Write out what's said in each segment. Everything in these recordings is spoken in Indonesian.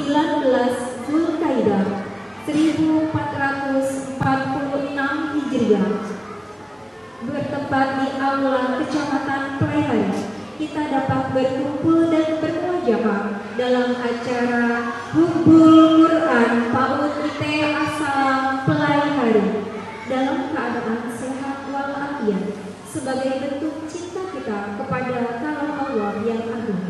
19 Zulkaidah 1446 Hijriah, bertempat di Aula Kecamatan Pelaihari, kita dapat berkumpul dan bermuajabah dalam acara Hubbul Quran PAUD IT Assalam Pelaihari dalam keadaan sehat walafiat sebagai bentuk cinta kita kepada kalam Allah yang agung.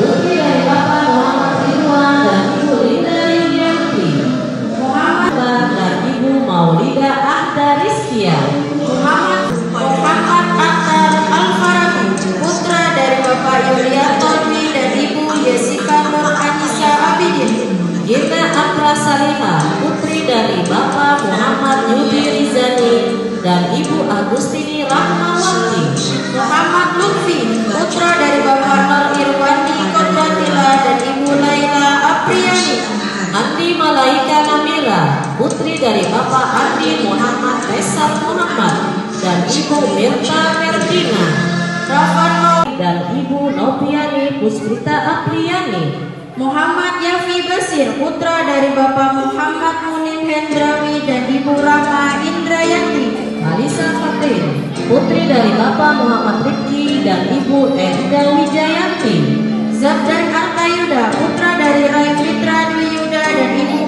Putri dari Bapak Muhammad Ridwan dan Ibu Linda Rindianti, Muhammad dan Ibu Maulida Ahda Rizkia, Muhammad Akhtar Al-Farabi, putra dari Bapak Yulianto Dwi dan Ibu Jessica Nur Anissa Abidin, Gina Akra Saliha, putri dari Bapak Muhammad Yudi Rizani dan Ibu Agustini Rahmawati, Muhammad Lutfi, putra dari Bapak Nur Irwandi Kodratila dan Ibu Laila Apriani, Andi Malaika Namila, putri dari Bapak Andi Muhammad Faisal Muhammad dan Ibu Mirta Merdina, Rafan Maulid dan Ibu Noviani Puspita Apriani, Muhammad Yafi Basir, putra dari Bapak Muhammad Munim Hendrawi dan Ibu Rama Indrayanti, Alisa Fatin, putri dari Bapak Muhammad Rifki dan Ibu Enda Wijayanti, Zabdan Arkayuda, putra dari Rai Fitra Dwi Yuda dan Ibu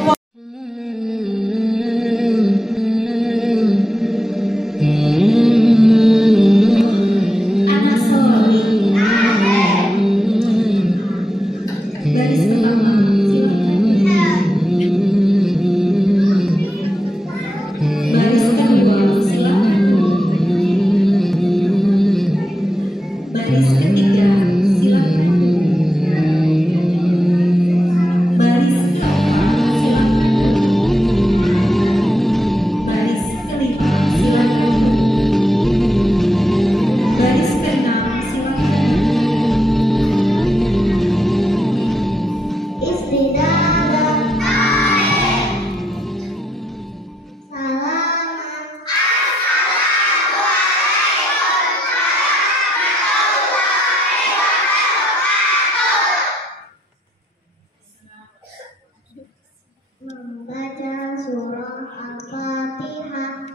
membaca surah Al-Fatihah.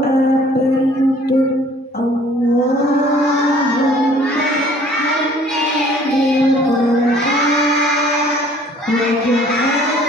doa penutup. Allahumma hamdil Qur'an waj'alhu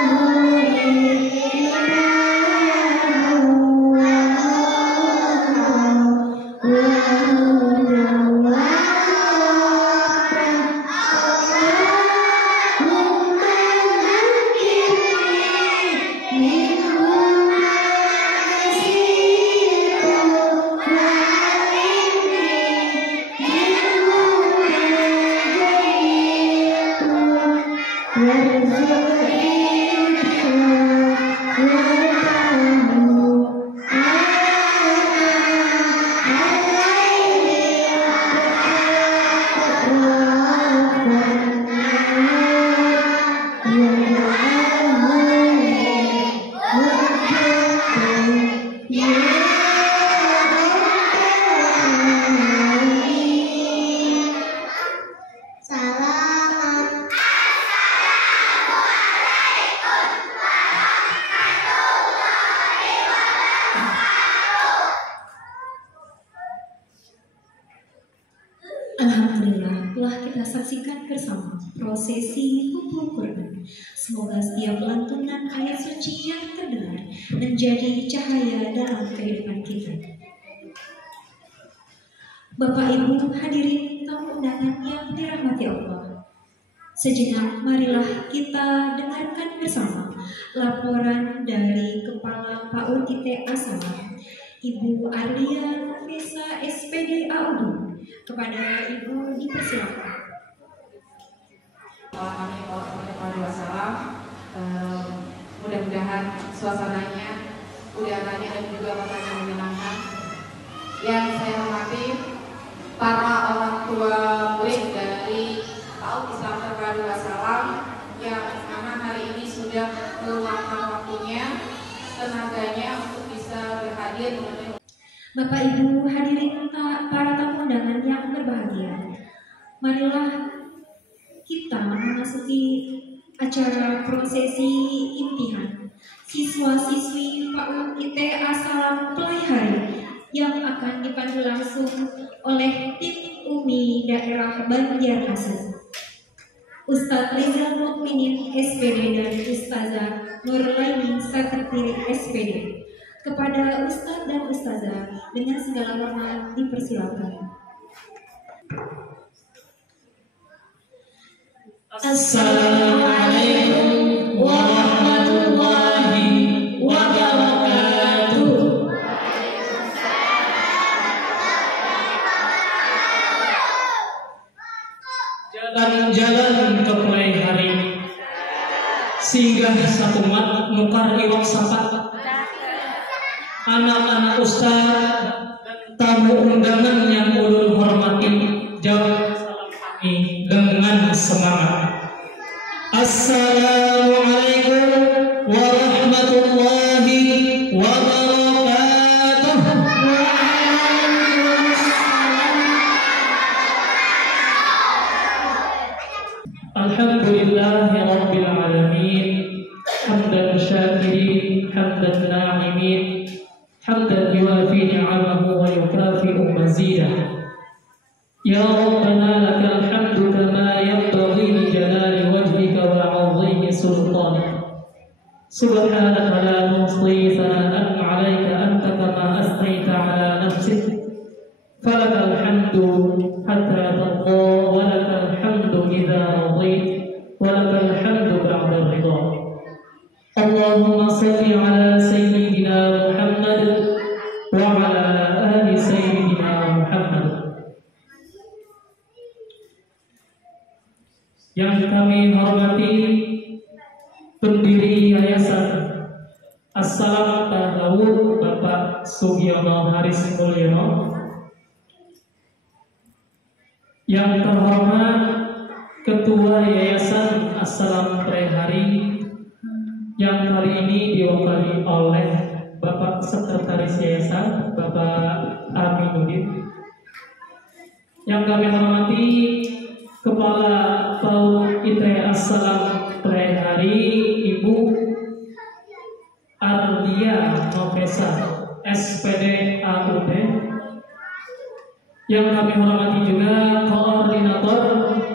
Alhamdulillah, telah kita saksikan bersama prosesi kumpul Quran. Semoga setiap lantunan ayat suci yang terdengar menjadi cahaya dalam kehidupan kita. Bapak Ibu hadirin tamu undangan yang dirahmati Allah, sejenak marilah kita dengarkan bersama laporan dari Kepala PAUD ITE Asalam, Ibu Arlia Nufisa SPD AUD. Kepada Ibu dipersilakan. Kami Wassalamualaikum. Mudah-mudahan suasananya, udaranya dan juga matanya menyenangkan. Yang saya hormati para orang tua murid dari PAUD Islam Terpadu Wassalam yang mana hari ini sudah meluangkan waktunya, tenaganya untuk bisa berhadir memenuhi. Bapak Ibu hadirin para tamu undangan yang berbahagia, marilah kita memasuki acara prosesi impian siswa-siswi PAUD ITE Asalam Pelaihari yang akan dipandu langsung oleh tim UMI daerah Banjarmasin. Ustadz Rizal Mukminin SPD dan Ustazah Nurlaini Sekretari SPD. Kepada Ustadz dan Ustazah dengan segala hormat dipersilakan. Assalamualaikum warahmatullahi wabarakatuh. Jalan-jalan ke Pelaihari singgah satu mat nukar iwak sapat. Anak-anak ustaz dan tamu undangan yang ulul hormati, jawab salam kami dengan semangat. Assalamualaikum warahmatullahi wabarakatuh. Alhamdulillahi rabbil alamin, hamdan syakirin, hamdan na'imin, حمدا يوافي نعمه ويكافئ مزيده. يا ربنا لك الحمد كما ينبغي لجلال وجهك وعظيم سلطانك. سبحانك لا نحصي ثناء عليك أنت كما أثنيت على نفسك. فلك الحمد حتى ترضى ولك الحمد إذا رضيت ولك الحمد بعد الرضا. اللهم صل على سيدنا محمد وعلى آل سيدنا محمد. Yang kami hormati pendiri Yayasan As-Salam Tadawud Bapak Sugiono Haris Mulyono, yang terhormat Ketua Yayasan As-Salam Pelaihari yang kali ini diwakili oleh Bapak Sekretaris Yayasan Bapak Aminuddin, yang kami hormati Kepala PAUD ITE Asalam Pelaihari Ibu Arlia Novesa, SPD AUD. Yang kami hormati juga koordinator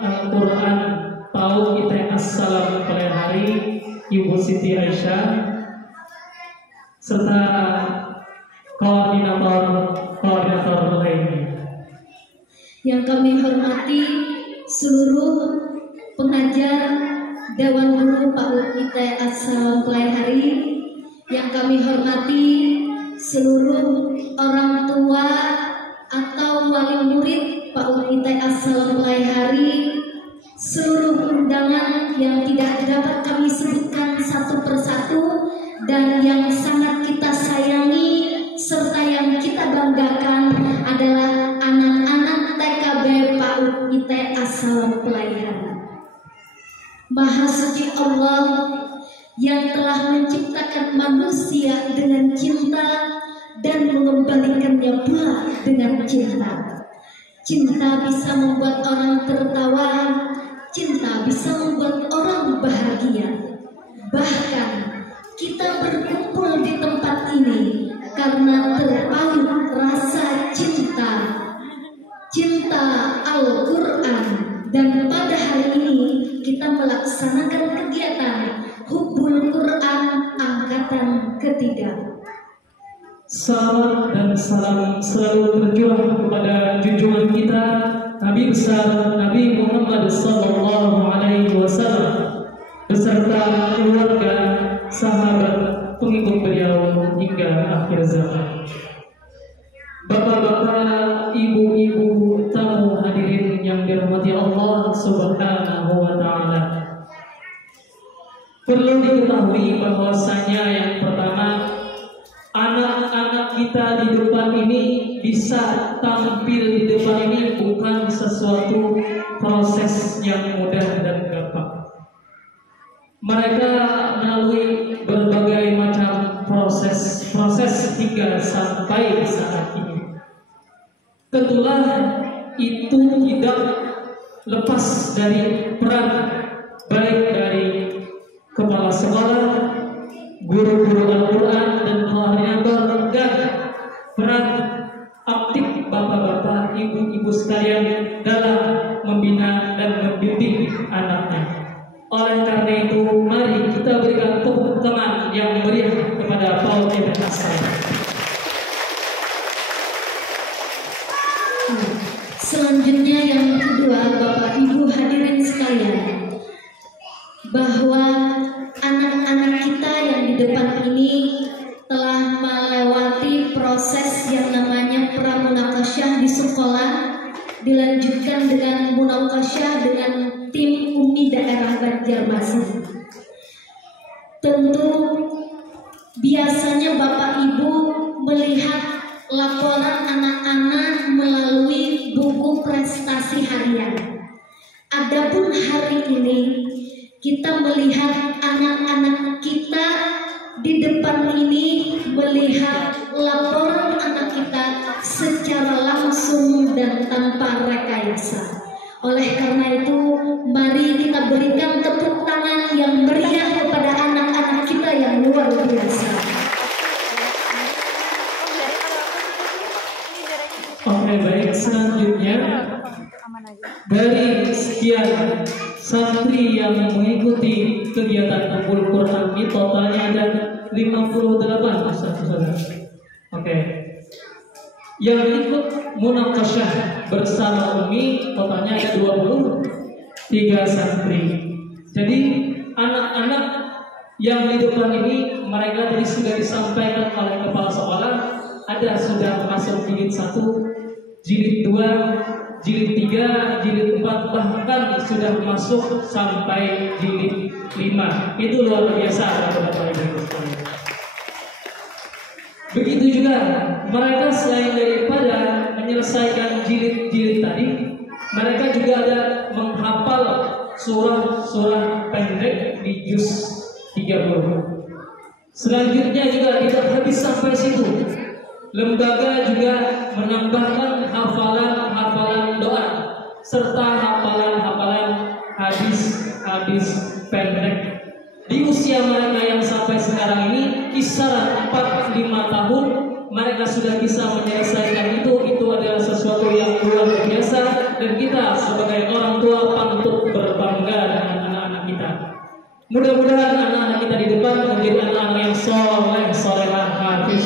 Al-Quran PAUD ITS Salam Pelehari Ibu Siti Aisyah, serta koordinator lainnya. Yang kami hormati seluruh pengajar Dewan Guru PAUD ITS Salam Pelehari, yang kami hormati seluruh orang tua atau wali murid PAUD ITS Salam Pelehari, seluruh undangan yang tidak dapat kami sebutkan satu persatu dan yang sangat kita sayangi serta yang kita banggakan adalah anak-anak TKB PAUD ITS Salam Pelehari. Maha suci Allah yang telah menciptakan manusia dengan cinta dan mengembalikannya pula dengan cinta. Cinta bisa membuat orang tertawa, cinta bisa membuat orang bahagia. Bahkan kita berkumpul di tempat ini karena terpaut rasa cinta, cinta Al-Quran. Dan pada hari ini kita melaksanakan kegiatan Hubbul Quran angkatan ketiga. Salam dan salam selalu tercurah kepada junjungan kita Nabi besar Nabi Muhammad SAW beserta keluarga, sahabat, pengikut beliau hingga akhir zaman. Bapak-bapak, ibu-ibu, tamu hadirin yang dirahmati Allah Subhanahu wa Ta'ala. Perlu diketahui bahwasanya yang pertama, anak-anak kita di depan ini bisa tampil di depan ini bukan sesuatu proses yang mudah dan gampang. Mereka melalui berbagai macam proses hingga sampai saat ini. Tentulah itu tidak lepas dari peran baik dari kepala sekolah, guru-guru Al-Quran dan koordinator, dan peran aktif bapak-bapak, ibu-ibu sekalian dalam membina dan membimbing anaknya. Oleh karena itu, mari kita berikan tepuk tangan yang meriah kepada PAUD ITS Salam. Selanjutnya yang kedua, Bapak Ibu hadirin sekalian, bahwa anak-anak kita yang di depan ini telah melewati proses yang namanya pramunakasyah di sekolah, dilanjutkan dengan munakasyah dengan tim UMI daerah Banjarmasin. Tentu biasanya Bapak Ibu melihat laporan anak-anak melalui buku prestasi harian. Adapun hari ini kita melihat anak-anak kita di depan ini melihat laporan anak kita secara langsung dan tanpa rekayasa. Oleh karena itu, mari kita berikan tepuk tangan yang meriah kepada anak-anak kita yang luar biasa. Oke, baik, selanjutnya dari sekian santri yang mengikuti kegiatan Hubbul Quran ini totalnya ada 58 saudara. Oke. Yang ikut munakasyah bersama Umi totalnya ada 23 santri. Jadi anak-anak yang di depan ini mereka tadi sudah disampaikan oleh kepala sekolah, ada sudah masuk jilid 1, jilid 2, jilid 3, jilid 4, bahkan sudah masuk sampai jilid 5. Itu luar biasa Bapak Ibu sekalian. Begitu juga mereka selain daripada menyelesaikan jilid-jilid tadi, mereka juga ada menghafal surah-surah pendek di juz 30. Selanjutnya juga tidak habis sampai situ. Lembaga juga menambahkan hafalan-hafalan doa serta hafalan-hafalan hadis-hadis pendek. Di usia mereka yang sampai sekarang ini kisaran 4-5 tahun mereka sudah bisa menyelesaikan itu adalah sesuatu yang luar biasa, dan kita sebagai orang tua patut berbangga dengan anak-anak kita. Mudah-mudahan anak-anak kita di depan menjadi anak-anak yang soleh, solehah, hafiz.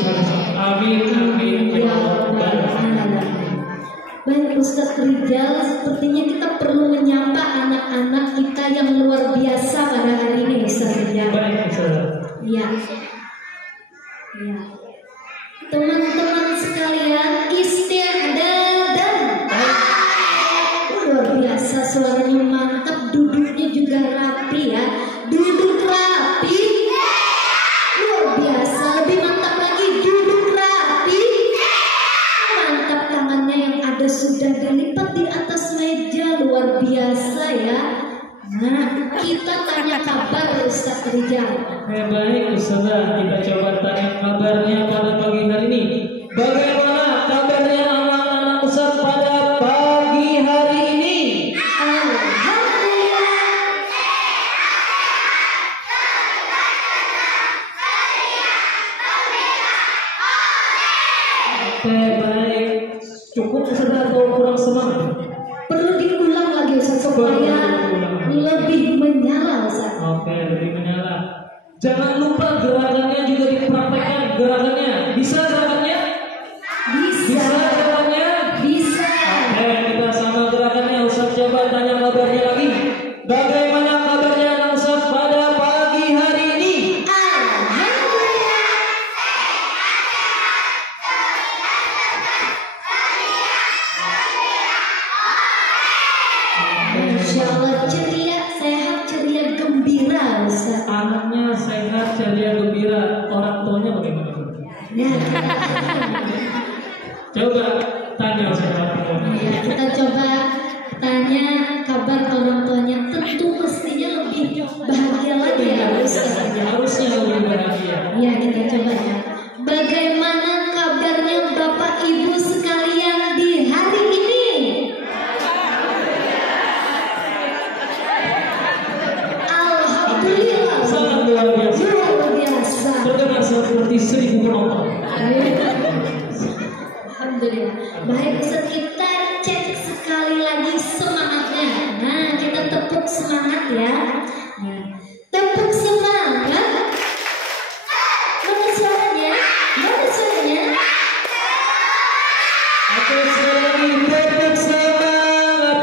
Amin, amin, ya rabbal alamin. Baik Ustaz Rijal, sepertinya kita perlu menyapa anak-anak kita yang luar biasa pada hari ini Ustaz Rijal. Baik, Ustaz. Ya. Ya. Teman-teman sekalian, isti'dadan. Luar biasa, suaranya mantap, duduknya juga rapi ya. Duduk rapi. Luar biasa, lebih mantap lagi duduk rapi. Mantap, tangannya yang ada sudah dilipat di atas meja, luar biasa ya. Nah, kita tanya kabar Ustaz Rijal. Baik Ustazah, kita coba tanya kabarnya pada pagi hari ini. Bagaimana kabarnya anak-anak Ustaz pada pagi hari ini? Alhamdulillah. Baik. Cukup Ustazah atau kurang semangat? Perlu diulang lagi Ustaz supaya lebih menyala Ustaz. Oke, lebih menyala. Jangan lupa gerakannya juga dipraktekkan. Gerakannya bisa gerakannya? Bisa gerakannya? Bisa. Oke, kita sama gerakannya. Ustaz coba tanya kabarnya lagi. Bagaimana kabarnya anak Ustaz pada pagi hari ini? Alhamdulillah. Insya Allah ceria, sehat, ceria, gembira Ustaz. Anaknya sehat, ceria, gembira. Orang tuanya bagaimana? Nah, Coba tanya Ustaz orang tuanya. ya, kita coba tanya kabar orang tuanya. Tentu mestinya lebih bahagia lagi ya Ustaz. Harusnya lebih bahagia. Ya, kita coba ya. Bagaimana kabarnya Bapak Ibu sekalian di hari ini? Alhamdulillah. Sangat luar biasa. Luar biasa. Terdengar seperti 1000 penonton. Alhamdulillah. Baik Ustaz, kita cek sekali lagi semangatnya. Nah, kita tepuk semangat ya. Nah, tepuk semangat. Mana suaranya? Mana suaranya? Oke, sekali lagi tepuk semangat.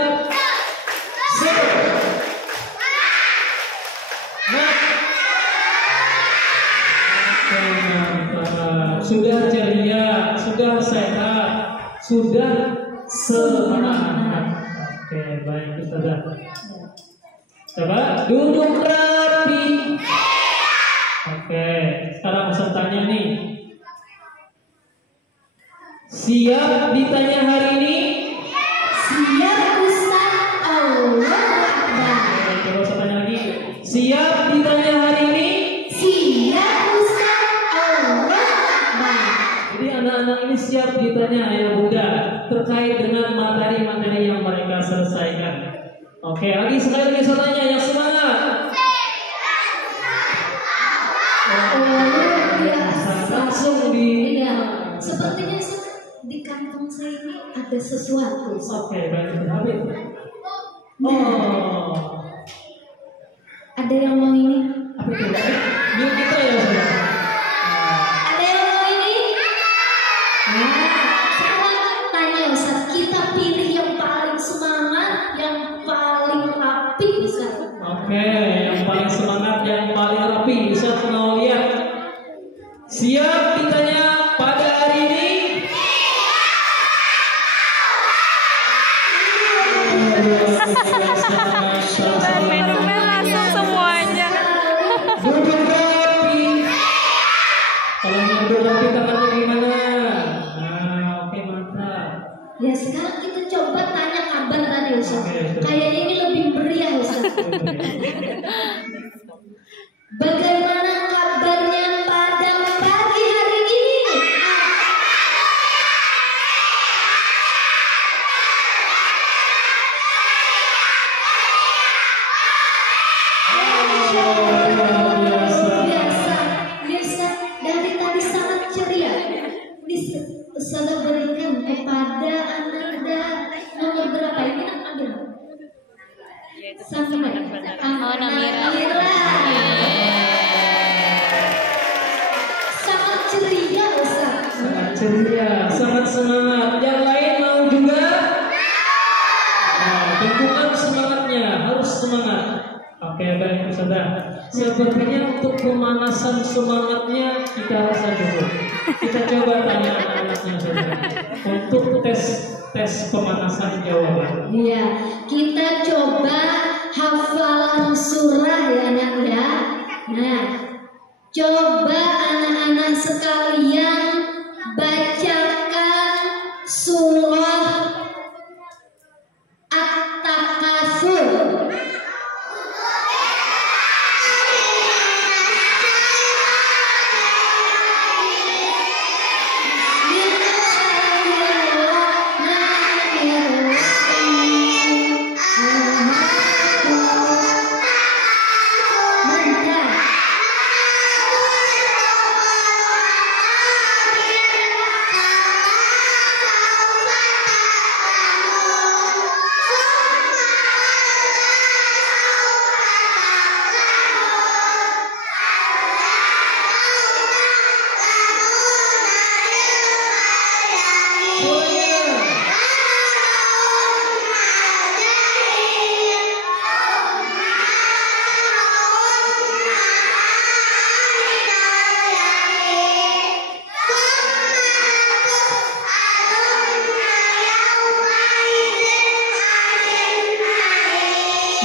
Sudah ceria, sudah sehat, sudah semangat. Oke, baik Ustazah. Coba duduk rapi. Oke, sekarang pesertanya nih. Siap ditanya hari ini? Siap Ustaz. Allah Akbar. Oke, coba saya tanya lagi. Siap ditanya hari ini? Siap Ustaz. Allah Akbar. Jadi anak-anak ini siap ditanya ya Bunda terkait dengan materi-materi yang mereka selesaikan. Oke, lagi sekali lagi saya tanya yang semangat. Luar biasa. Langsung di. Iya, sepertinya Ustaz, di kantong saya ini ada sesuatu. Oke, baik Habib. Oh, Ada yang mau ini? apa itu? Milik kita ya Ustaz? Ada yang mau ini? Nah, sekarang tanya Ustaz, kita pilih yang paling semangat, yang paling rapi Ustaz. Oke, yang paling semangat, yang paling rapi. Ustaz mau lihat. Siap ditanya pada hari ini? langsung semuanya. Duduk rapi. Kalau yang duduk rapi tangannya gimana? Nah, oke mantap. Ya sekarang kita coba tanya kabar tadi Ustaz. Oke. Kayaknya ini lebih meriah Ustaz. Bagaimana kabarnya pada pagi hari ini? Luar biasa. Ya Ustaz, dari tadi sangat ceria. Ini Oh, Namira. Sangat ceria, Ustaz. Sangat ceria, sangat semangat. Yang lain mau juga? Nah, dukungan semangatnya, harus semangat. Oke, baik Ustazah. Sepertinya untuk pemanasan semangatnya kita rasa cukup. Kita coba tanya anak-anaknya saja untuk tes pemanasan jawaban. Iya, kita coba hafalan surah ya anak ya. Nah, coba anak-anak sekalian bacakan surah At-Takatsur.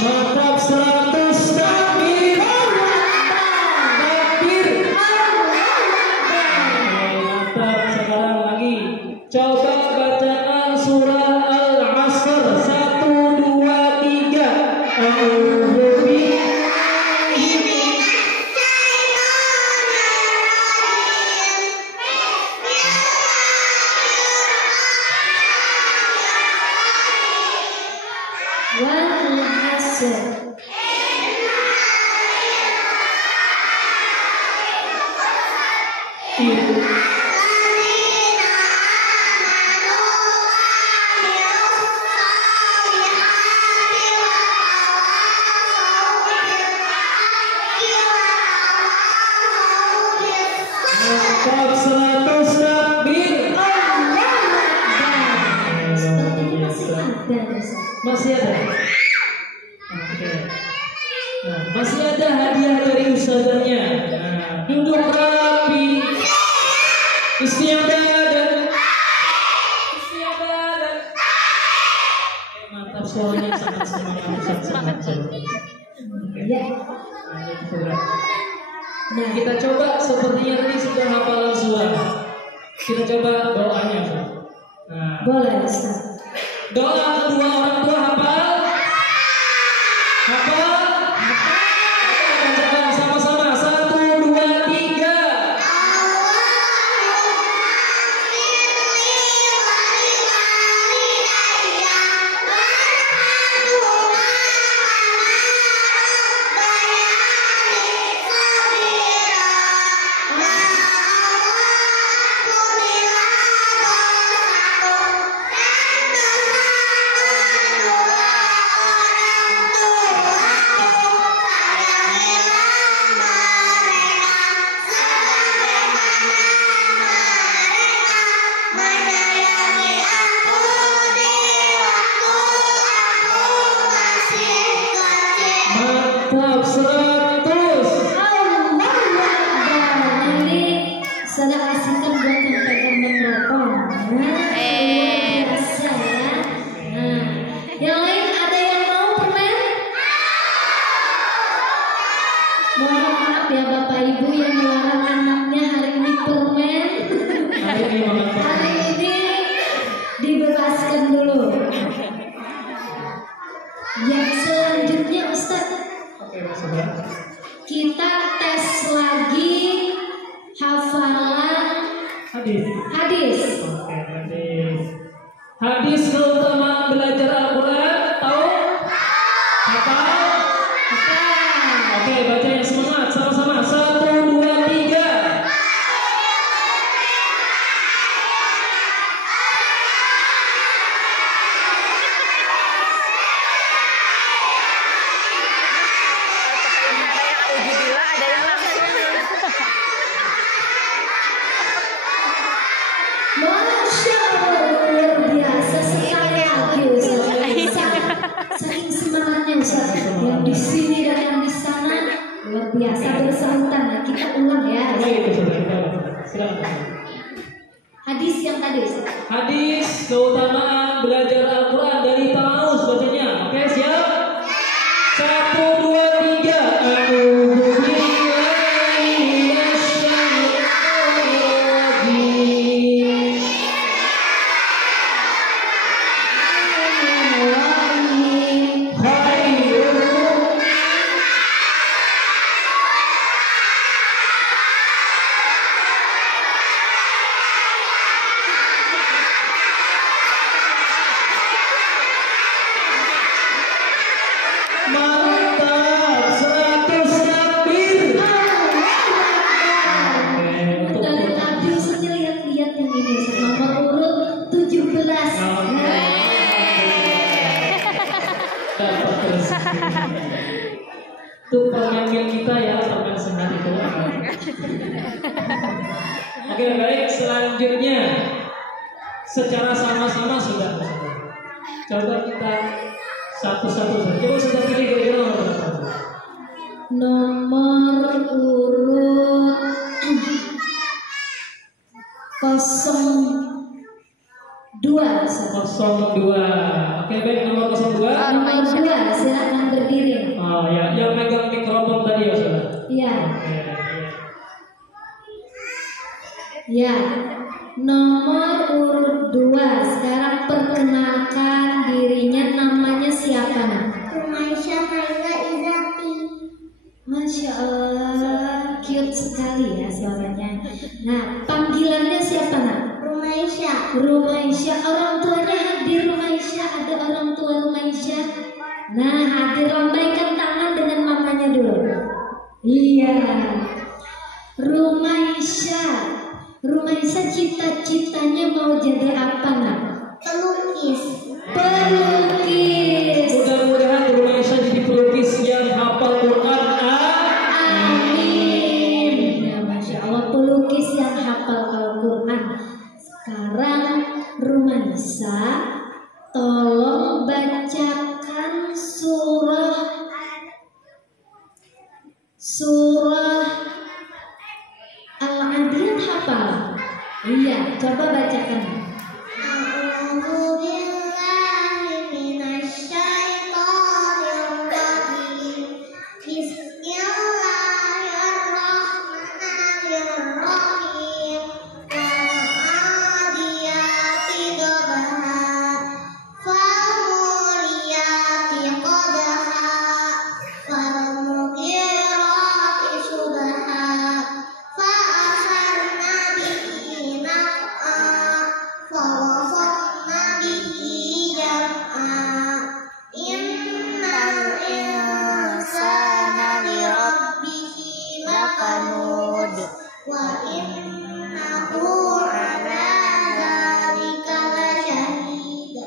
Mantap 100 takbir. Takbir. Mantap, sekarang lagi. Coba bacakan surah Al-Asr 1, 2, 3. A'udzu billahi Wal asr. Mantap 100 takbir. Sepertinya masih ada, Ustaz. Masih ada? Oke. Nah, masih ada hadiah dari ustazahnya. Nah, duduk rapi. Istiadat. Istiadat. Mantap, suaranya sangat semangat, sangat semangat. Oke. Ya. Nah, ini berat. Nah, kita coba sepertinya tadi sudah hafalan surah. Kita coba doanya, Ustaz. Nah, Boleh, Ustaz. doa kedua orang tua hafal? Hafal? Bacakan sama-sama. 1, 2, 3. Mantap 100. Ini saya kasihkan buat yang pegang mikrofon. Luar biasa ya. Nah, yang lain ada yang mau permen? Mohon maaf ya Bapak Ibu yang melarang anaknya hari ini permen. Hari ini dibebaskan dulu. Yang selanjutnya Ustaz, Oke, Ustazah. kita tes lagi hafalan Hadis. hadis. Oke, hadis. Hadis keutamaan belajar Al-Quran, tahu? Hafal? Oke, baca yang semangat sama-sama. 1, 2, 3. biasa bersahutan. Nah, kita ulang ya. Baik, silakan. Hadis yang tadi. Hadis keutamaan belajar Al-Quran dari Taus bacanya. Oke, siap? 1, 2, 3. Itu permainan kita ya, teman sengat itu. Oke, baik, selanjutnya secara sama-sama sudah. Coba kita satu-satu saja. Coba sudah pilih kira-kira nomor berapa? Nomor urut 02. 02. Oke, baik, nomor 02. Nomor 2, silakan berdiri. Oh ya, yang megang mikrofon tadi ya, Saudara. Iya. Ya. Nomor urut 2. Sekarang perkenalkan dirinya, namanya siapa, Nak? Rumaisyah Haila Izati. Masya Allah, cute sekali ya suaranya. Nah, panggilannya siapa, Nak? Rumaisyah. Rumaisyah. Orang tuanya hadir, Rumaisyah. Ada orang tua Rumaisyah. Nah, hadir, lambaikan tangan dengan mamanya dulu. Iya. Rumaisyah. Rumaisyah cita-citanya mau jadi apa, Nak? Pelukis. Pelukis. Mudah-mudahan Rumaisyah jadi pelukis yang hafal Quran. Amin. Ya, Masya Allah, pelukis yang hafal Al-Quran. Sekarang Rumaisyah, tolong bacakan surah Al-Adiyat hafal? Iya, coba bacakan. A'udzu billahi minasyaitonir rajim. Bismillahirrahmanirrahim. Wal-'adiyati dhabha, fal-muriyati qadha, fal-mughirati subha, fa'asarna bihi naf'a, fawasatna bihi jam'a. Innal insana lirabbihi lakanud, wa innahu ala dzalika lasyahid,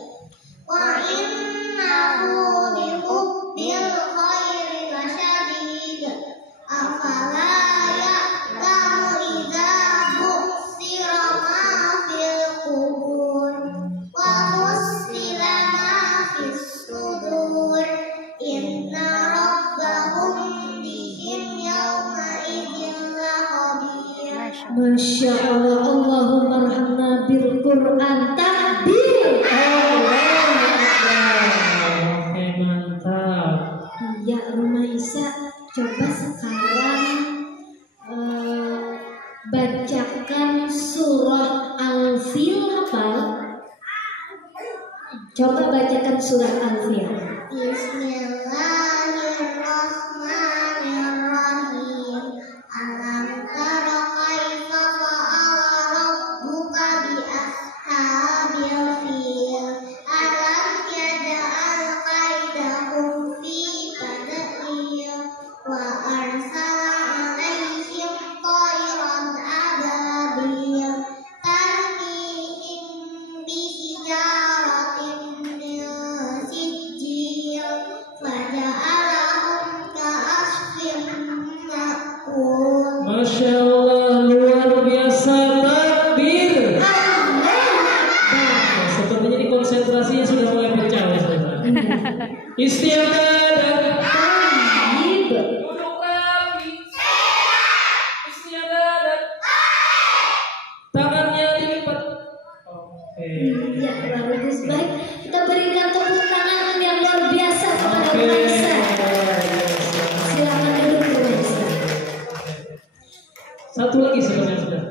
wa innahu lihubbil khairi lasyadid. Afala ya'lamu idza bu'sira ma fil qubur, wa husila ma fis sudur. Inna rabbahum bihim yawma idzin lakhabir. Masya Allah, Allahumma arhamna bil Quran. Takbir. Oke, mantap. Ya, Rumaisyah, coba sekarang bacakan surah Al-Fil hafal? Coba bacakan surah Al-Fil. Bismillahirrahmanirrahim. Alam tara kaifa fa'ala rabbuka bi ashabil fil. Alam yaj'al kaidahum fi tadbir, wa arsala 'alaihim tayran ababil, tarmihim bi hijaratin min sijil, faja'alahum ka'asfin ma'kul. Masya Allah, luar biasa, takbir. Sepertinya ini konsentrasinya sudah mulai pecah ya, Saudara. Istiadat. Tayyib. Duduk rapi. pemirsa. Silakan duduk pemirsa. Satu lagi sebenarnya sudah.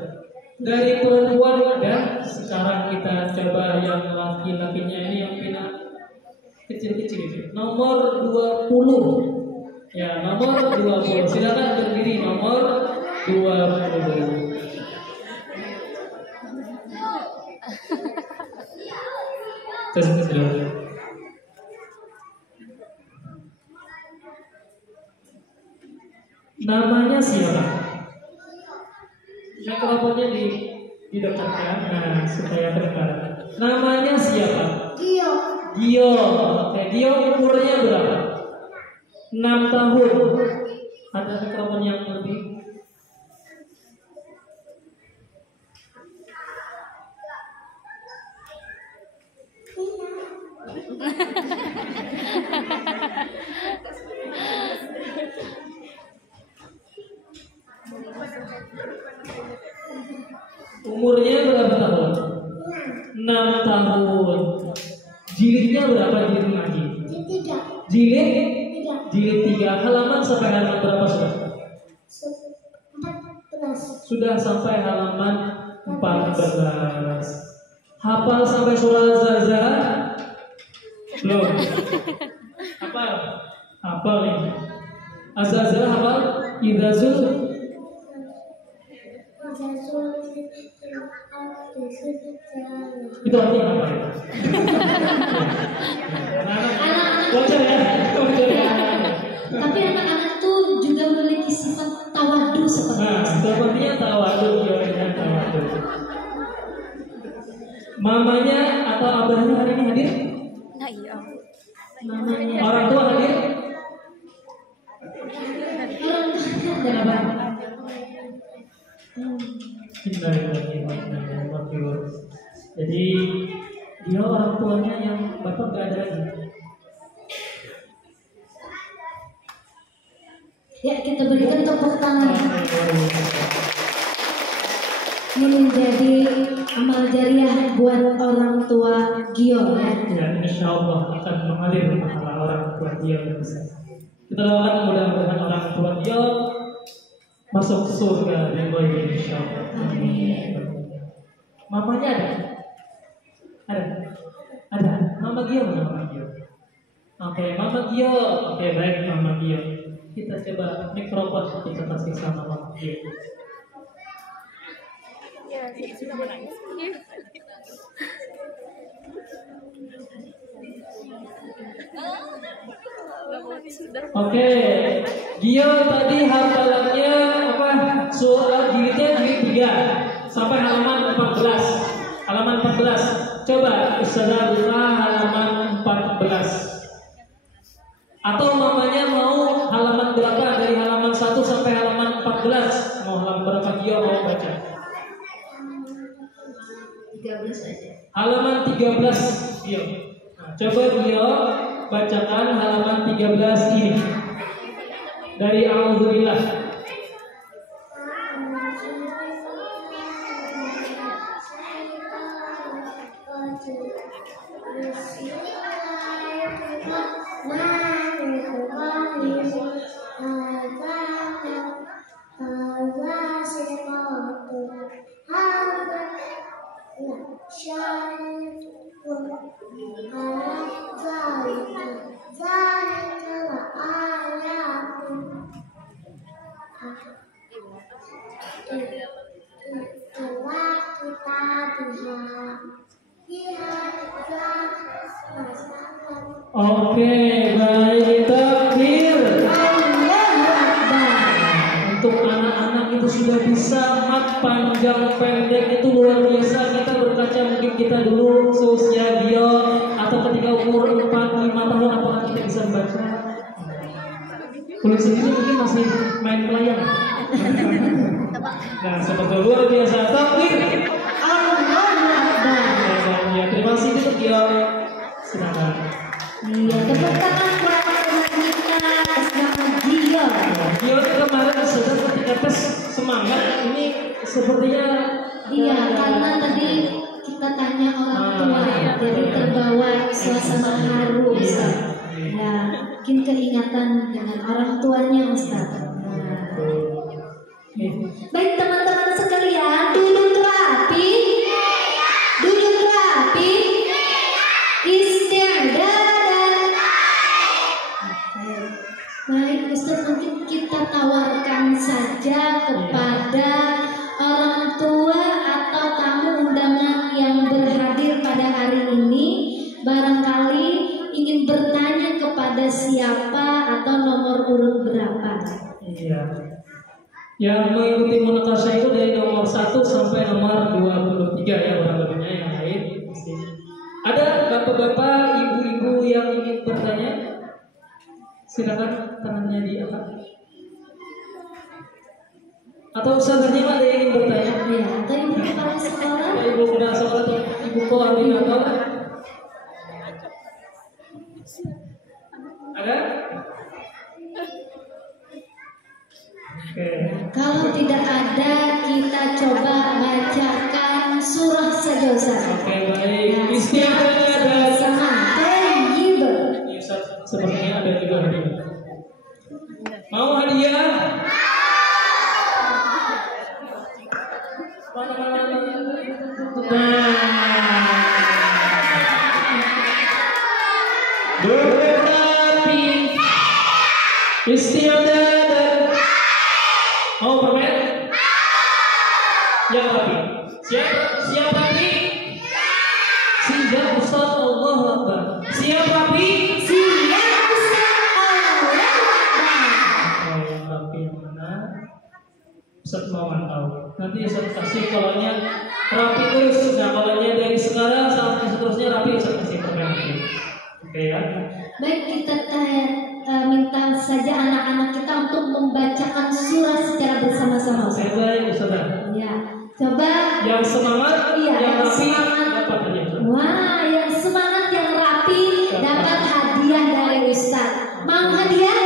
Dari perempuan ada, sekarang kita coba yang laki-lakinya ini yang pina kecil-kecil itu. Nomor 20. Ya, nomor 20. Silakan berdiri nomor 20. Terus. Namanya siapa? Mikrofonnya didekatkan, nah supaya terdengar. Namanya siapa? Gio. Gio. Oke, Gio umurnya berapa? 6 tahun. Ada mikrofon yang lebih? Umurnya berapa tahun? 6 tahun. Jilidnya berapa jilid ngaji? Jilid? Jilid 3. Halaman sampai halaman berapa sudah? 14. Sudah sampai halaman 14. Hafal sampai surah Zalzalah? Belum. Hafal? Hafal nih. Az-Zalzalah hafal? Idzazul itu artinya apa? Wajar ya? Wajar ya? Tapi anak-anak tuh juga memiliki sifat tawadu seperti Nah, itu. sepertinya tawadu, jawabannya tawadu. Mamanya atau abahnya hari ini hadir? Mamanya. Orang tua hadir? Orang tuanya ada apa? Jadi dia orang tuanya yang bapak gak ada lagi. Ya, kita berikan tepuk tangan. Ini menjadi amal jariah buat orang tua Gio ya. Ya, insya Allah akan mengalir pahala orang tua dia yang besar. Kita doakan mudah-mudahan orang tua dia masuk surga dengan baik insya Allah. Amin. Mamanya ada? Ada? Ada? Mama Gio mana Mama Gio? Oke, Mama Gio. Oke, baik Mama Gio. Kita coba mikrofon kita kasih sama Mama Gio. Oke, Gio tadi hafalannya apa? Surah jilidnya jilid 3 sampai halaman 14. Halaman 14. Coba Ustazah buka halaman 14. Atau mamanya mau halaman berapa dari halaman 1 sampai halaman 14? Mau halaman berapa Gio mau baca? 13 aja. Halaman 13 Gio. Nah, coba Gio bacakan halaman 13 ini. Dari A'udzubillah. Oke, baik, takbir. Untuk anak-anak itu sudah bisa mat panjang pendek itu luar biasa. Kita berkaca mungkin kita dulu seusia dia atau ketika umur 4-5 tahun apakah kita bisa membaca? Kulit sendiri mungkin masih main layang. Nah, seperti luar biasa. Takbir. Ya, terima kasih untuk dia. Silakan. Iya, tepuk tangan buat penyanyinya Asma Gio. Gio itu kemarin sudah ketika tes semangat ini sepertinya. Iya, karena tadi kita tanya orang tua, jadi terbawa suasana haru. Ya, mungkin keingatan dengan orang tuanya, Ustaz. Baik teman-teman sekalian, duduk rapi. Duduk rapi. Isti'dadan. Baik Ustaz, mungkin kita tawarkan saja kepada orang tua atau tamu undangan yang berhadir pada hari ini, barangkali ingin bertanya kepada siapa atau nomor urut berapa. Iya. Yang mengikuti munakasah itu dari nomor 1 sampai nomor 23 ya, orang lebihnya yang lain. Ada bapak-bapak, ibu-ibu yang ingin bertanya? Silakan tangannya diangkat. Atau ustazahnya ada yang ingin bertanya? Ya, atau ibu kepala sekolah? Ibu kepala sekolah atau ibu koordinator? Ada? Oke. Kalau tidak ada, kita coba bacakan surah saja Ustaz. Oke, baik. Isti'dadan. Sama tayyib. Iya, Ustaz. Sepertinya ada juga hadiah. Mau hadiah? Berrapi isti'dadan. Mau permen? Yang rapi. Siap rapi? Siap Ustaz, Allah Akbar. Siap rapi? Siap Ustaz, Allah Akbar. Oh, yang rapi yang mana? Ustaz mau mantau. Nanti Ustaz kasih kolonnya rapi terus. Nah, kolonnya dari sekarang sampai seterusnya rapi, Ustaz kasih permen. Oke ya. Baik, kita minta saja anak-anak kita untuk membacakan surah secara bersama-sama. Saya baik Ustaz. Ya, coba. Yang semangat, Iya, yang yang rapi semangat. dapat hadiah. Ustaz. Wah, yang semangat, yang rapi dapat hadiah dari Ustaz. Mau hadiah?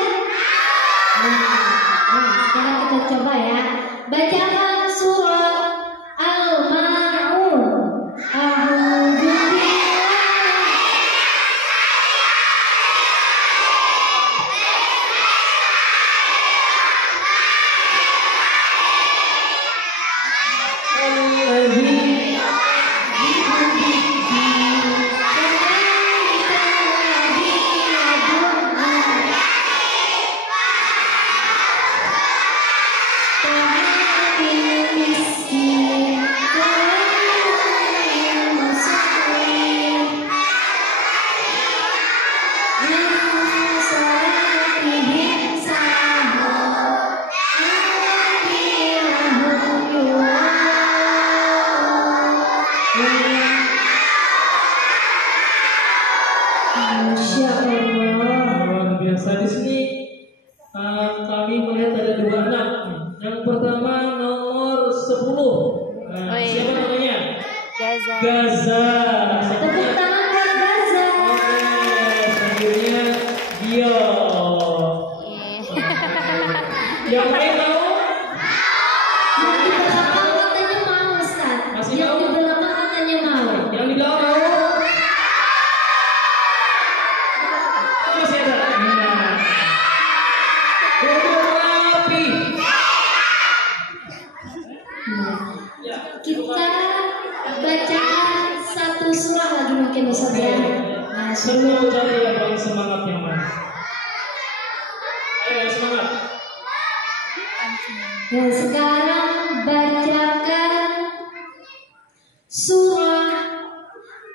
Nah, sekarang kita coba ya. Bacakan surah Al-Ma'un. Luar biasa. Di sini kami melihat ada 2 anak. Yang pertama nomor 10. Siapa namanya? Gaza. Tepuk tangan buat Gaza. Oke, selanjutnya Dio. Yang lain mau? Yang di belakang katanya mau Ustaz. Masih Yang mau? di belakang katanya mau. Yang di belakang mau? Masih ada. Nah. Duduk rapi. Ya, Kita bacakan satu surah lagi mungkin Ustaz ya. Nah, Semua cari yang paling semangat yang mana? Ayo semangat. Dan sekarang bacakan surah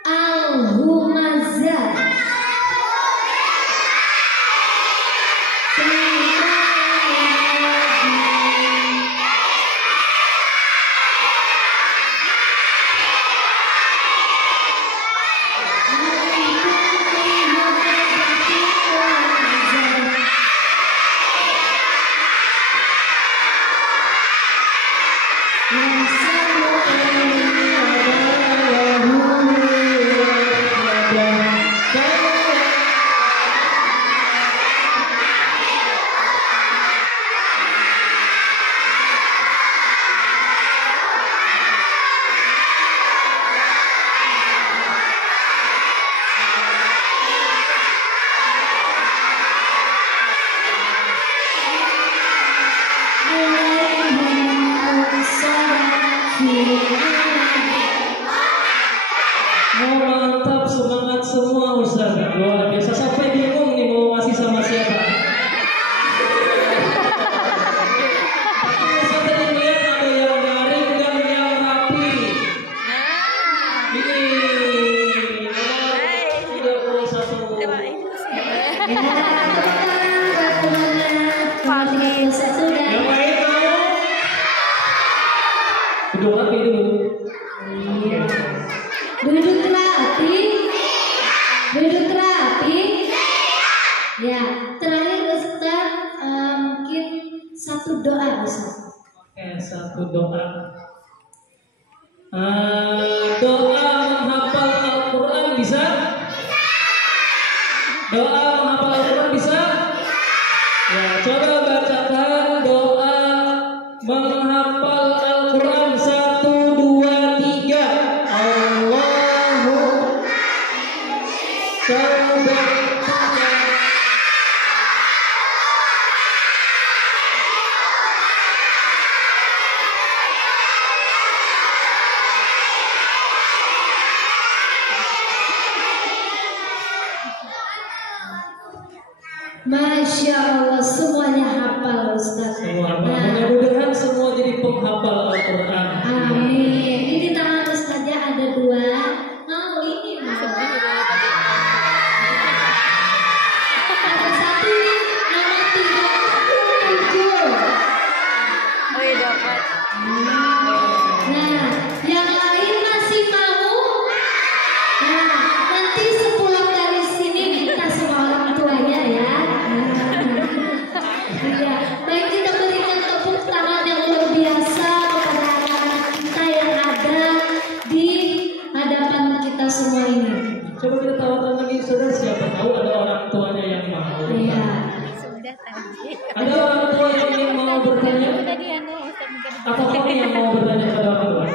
Al-Humazah. satu doa Ustaz. Oke, satu doa. Doa menghafal Al-Quran bisa? Doa menghafal Al-Quran bisa? Ya, coba bacakan doa menghafal Al-Quran 1, 2, 3. Allahu Akbar. Masya Allah, semuanya hafal Ustaz. Semua hafal. Mudah-mudahan semua jadi penghafal Al-Quran. Amin. Ini tangan Ustaznya ada 2. Mau ini mau. Ada 1 nih, nomor 37. Oh iya dapat. Nah, yang lain masih mau? Nah, nanti sepulang dari sini minta sama orang tuanya ya. Iya, baik, kita berikan tepuk tangan yang luar biasa kepada anak-anak kita yang ada di hadapan kita semua ini. Coba kita tawarkan lagi, saudara, siapa tahu ada orang tuanya yang mau. Iya. Sudah tadi. Ada orang tua yang ingin mau bertanya? Tadi anu Ustaz mungkin. Atau kamu yang mau bertanya pada orang tua?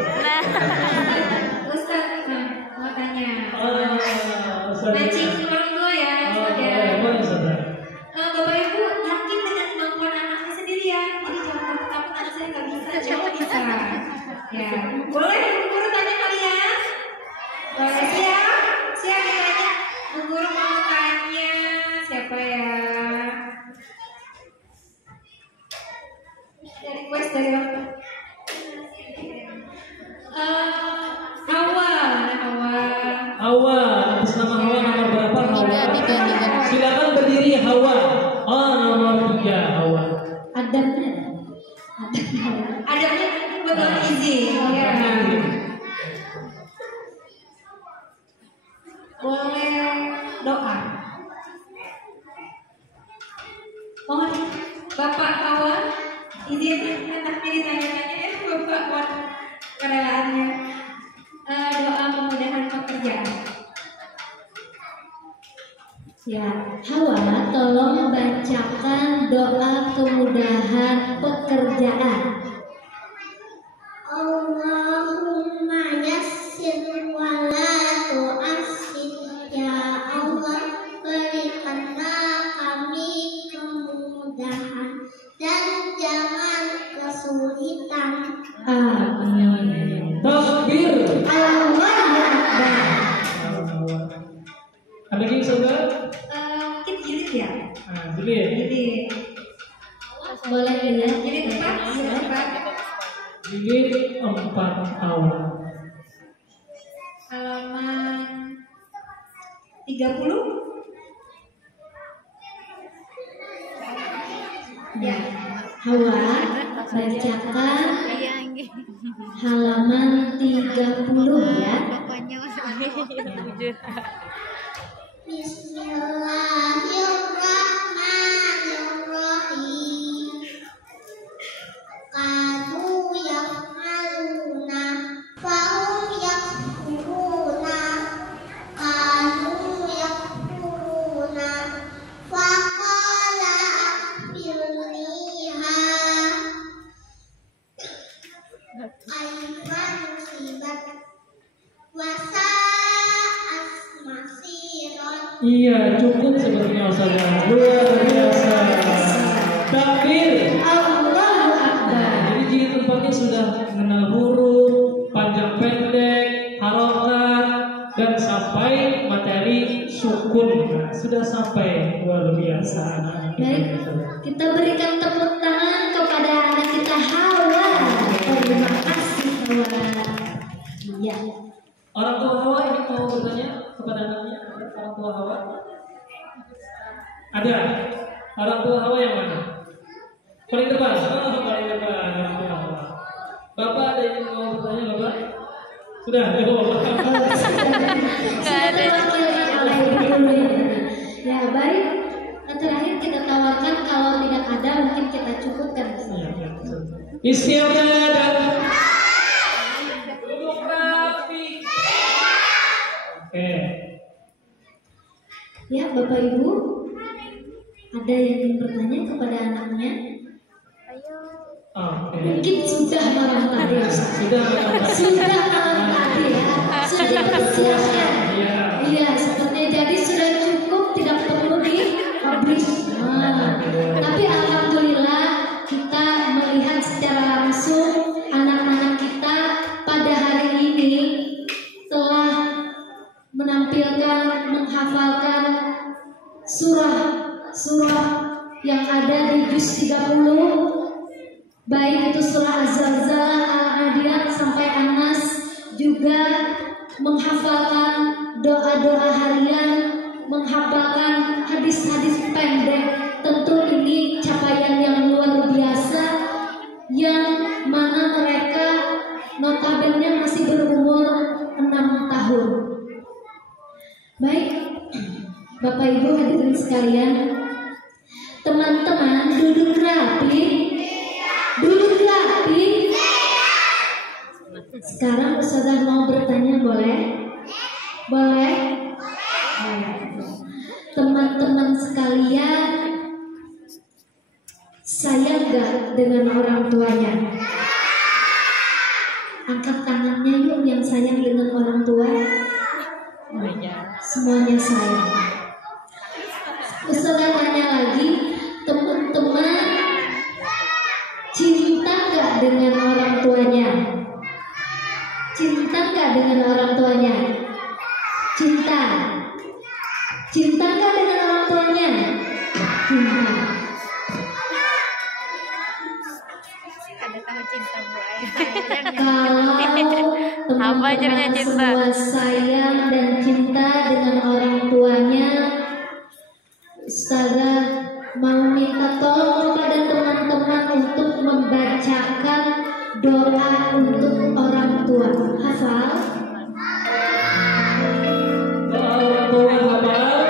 Ustaz, mau tanya. Ustaz. Mancing orang tua ya, Ustaz ya. Boleh, saudara. Bapak Ibu yakin dengan kemampuan anaknya sendiri ya. Jadi jangan takut-takut anak saya nggak bisa, coba bisa. Ya, boleh guru tanya kali ya. Boleh, siap? Siap ditanya. Guru mau tanya siapa ya? Dari request dari apa? Hawa. Hawa, atas nama Hawa nomor berapa? Hawa. Silakan berdiri Hawa. Nomor 3 Hawa. Adabnya betul izin ya. Boleh doa. Mohon Bapak Hawa izin anaknya ditanya-tanya ya Bapak buat kerelaannya. Doa pemudahan pekerjaan. Ya, Hawa, tolong bacakan doa kemudahan pekerjaan. Allahumma yassir wa la tu'assir, ya Allah, berikanlah kami kemudahan dan jangan kesulitan. Amin. Takbir. Allahu Akbar. Ada lagi saudara? Mungkin jilid ya? Jilid. Jilid. Boleh ya? Jilid 4, Jilid 4 awal. halaman 30. Ya, Hawa, bacakan halaman 30 ya. Pokoknya Bismillahirrahmanirrahim. Kanu yaf'aluna fahum yakfuruna. Kanu yakfuruna faqala akhbirniha kaifa nusibat wasa asmasiron. Iya, cukup sebenarnya saudara. Luar biasa. Takbir. Allahu Akbar. Jadi jilid 4-nya sudah mengenal huruf, panjang pendek, harokat, dan sampai materi sukun. Nah, sudah sampai. Luar biasa. Baik, kita berikan tepuk tangan kepada anak kita Hawa. Terima kasih Hawa. Iya. Orang tua Hawa ini mau bertanya kepada anaknya. Ada orang tua Hawa? Ada. Orang tua Hawa yang mana? Paling depan. Paling depan. Orang tua Hawa. Bapak ada yang mau bertanya, Bapak? Sudah. Sudah terwakilkan oleh Ibu. Ya baik. Terakhir kita tawarkan kalau tidak ada mungkin kita cukupkan. Istiadat dan duduk rapi. Oke. Ya, Bapak Ibu, ada yang ingin bertanya kepada anaknya? Oke. Mungkin sudah malam tadi, Sudah. sudah malam tadi ya, sudah dipersiapkan. Iya, sepertinya jadi sudah cukup, tidak perlu dipublish. Tapi alhamdulillah kita melihat secara langsung anak-anak kita pada hari ini telah menampilkan, menghafalkan surah yang ada di juz 30, baik itu surah Az-Zalzalah, Al-Adiyat sampai An-Nas, juga menghafalkan doa-doa harian, menghafalkan hadis-hadis pendek. Tentu ini capaian yang luar biasa, yang mana mereka notabene masih berumur 6 tahun. Baik, Bapak Ibu hadirin sekalian, teman-teman duduk rapi. Duduk rapi. Sekarang Ustazah mau bertanya, boleh? Boleh? Teman-teman sekalian, sayang gak dengan orang tuanya? Angkat tangannya yuk yang sayang dengan orang tua. Semuanya sayang. Ustazah tanya lagi, teman-teman cinta gak dengan orang tuanya? Cinta gak dengan orang tuanya? Cinta. Cinta gak dengan orang tuanya? Cinta. Ada tahu cinta Bu Ayah. Kalau teman-teman semua sayang dan cinta dengan orang tuanya, Ustazah mau minta tolong kepada teman-teman untuk membacakan doa untuk orang tua. Hafal? Doa orang tua hafal.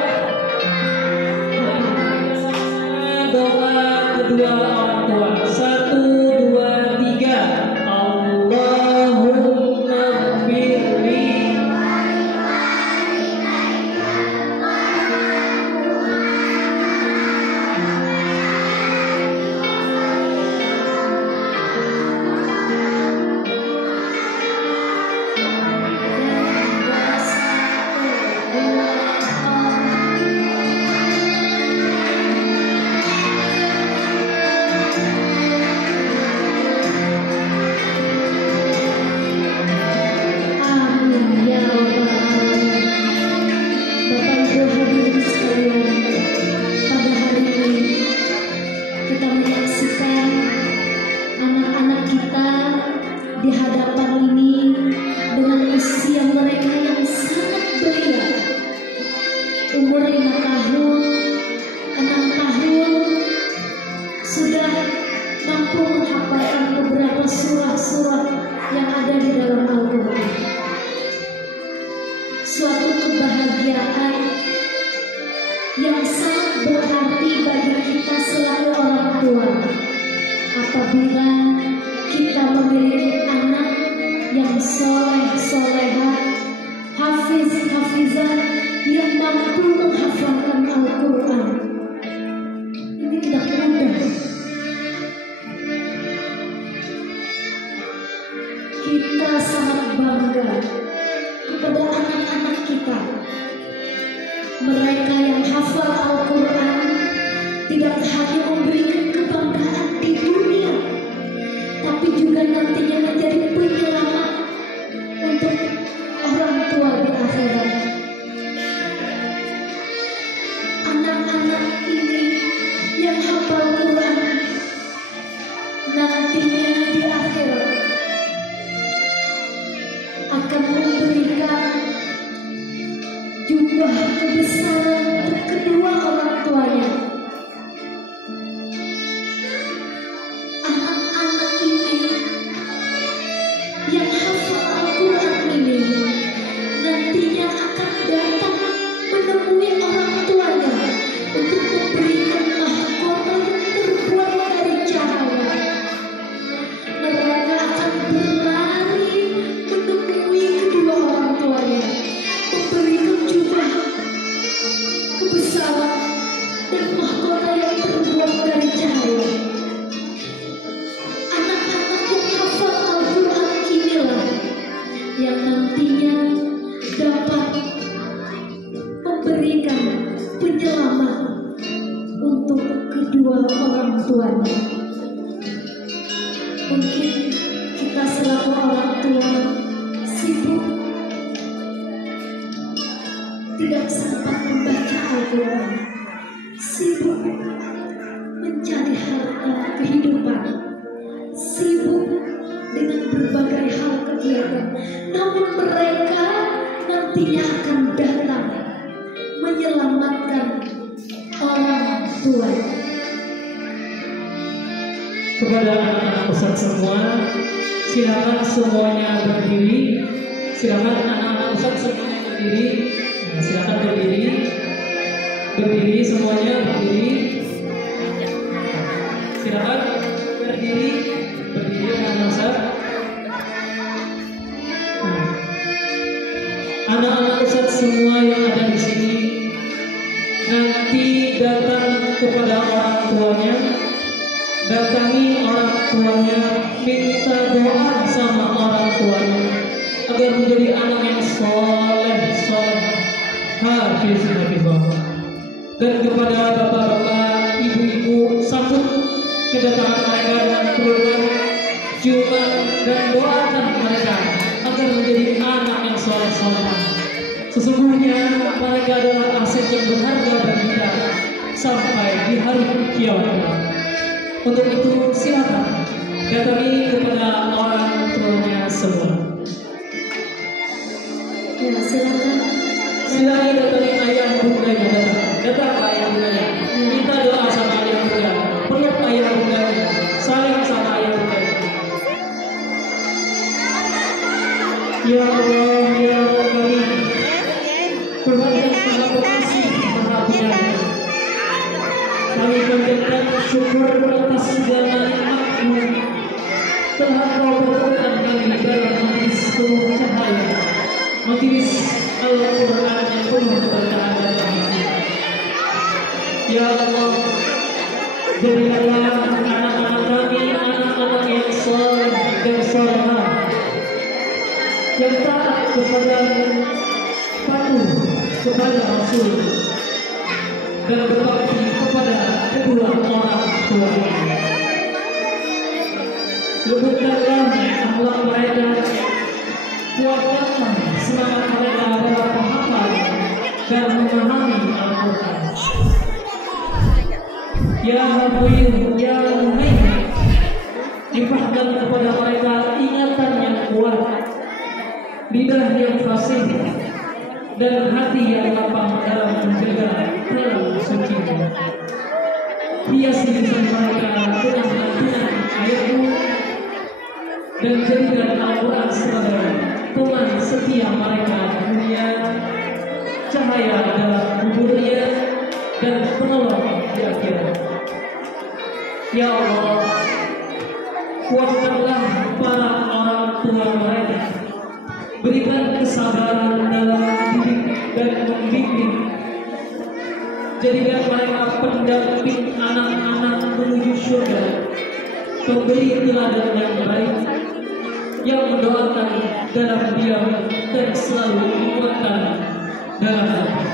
Doa kedua orang tua. 1, 2, 3. Allahumma firli. Amin ya Rabbal Alamin. Bapak Ibu hadirin sekalian, pada hari ini kita menyaksikan anak-anak kita di hadapan ini dengan usia mereka yang sangat belia. Umur 5 tahun, 6 tahun, sudah mampu menghafalkan beberapa surah-surah yang ada di dalam Al-Quran. Suatu kebahagiaan yang sangat berarti bagi kita selalu orang tua apabila kita memiliki anak yang soleh, solehah, hafiz, hafizah, yang mampu menghafalkan Al-Quran. Ini tidak mudah. Kita sangat bangga kepada anak-anak kita. Mereka yang hafal Al-Quran tidak hanya memberikan kebanggaan di dunia, tapi juga nantinya menjadi penyelamat untuk orang tua di akhirat. Anak-anak ini yang hafal Quran nantinya di akhirat akan memberikan jumlah kebesaran untuk kedua orang tuanya. Anak-anak ini kedua orang tuanya. Mungkin kita selaku orang tua sibuk, tidak sempat membaca Al-Quran, sibuk mencari harta kehidupan, sibuk dengan berbagai hal kegiatan, namun mereka nantinya akan datang menyelamatkan orang tua. Kepada anak-anak Ustaz semua, silakan semuanya berdiri. Silakan anak-anak Ustaz semuanya berdiri. Nah, silakan berdiri. Berdiri semuanya, berdiri. Silakan berdiri. Berdiri anak Ustaz. Nah, anak-anak Ustaz semua yang ada di sini nanti datang kepada orang tuanya, datangi orang tuanya, minta doa sama orang tuanya agar menjadi anak yang soleh, hafiz. Dan kepada bapak-bapak, ibu-ibu, sambut kedatangan mereka dengan pelukan, ciuman, dan doakan mereka agar menjadi anak yang soleh. Sesungguhnya mereka adalah aset yang berharga bagi kita sampai di hari kiamat. Untuk itu silakan datangi kepada orang tuanya semua. Ya, silakan. Silakan datangi ayah bundanya, datang ayah bundanya. Minta doa sama ayah bunda, peluk ayah bundanya, saling sama ayah bundanya. Ya Allah, ya Rabbi, Tuhan yang Maha Pengasih, Maha Penyayang, kami panjatkan syukur atas segala nikmat-Mu. Telah Kau berteduhkan kami dalam majelis penuh cahaya, majelis Al-Quran yang penuh keberkahan dan rahmat. Ya Allah, jadikanlah anak-anak kami anak-anak yang saleh dan salehah, yang taat kepada-Mu, patuh kepada Rasul, dan berbakti kepada kedua orang tuanya. Lembutkanlah akhlak mereka, kuatkanlah semangat mereka dalam menghafal dan memahami Al-Quran. Ya Habib, Ya Muhaimin, limpahkan kepada mereka ingatan yang kuat, lidah yang fasih, dan hati yang lapang dalam menjaga dalam suci. Hiasi lisan mereka dengan lantunan ayat-Mu, dan jadikan Al-Quran sebagai teman setia mereka di dunia, cahaya dalam kuburnya, dan penolong di akhirat. Ya Allah, kuatkanlah para orang tua mereka, berikan kesabaran dalam mendidik dan membimbing. Jadikan mereka pendamping anak-anak menuju surga, pemberi teladan yang baik, yang mendoakan dalam diam dan selalu menguatkan dalam hati.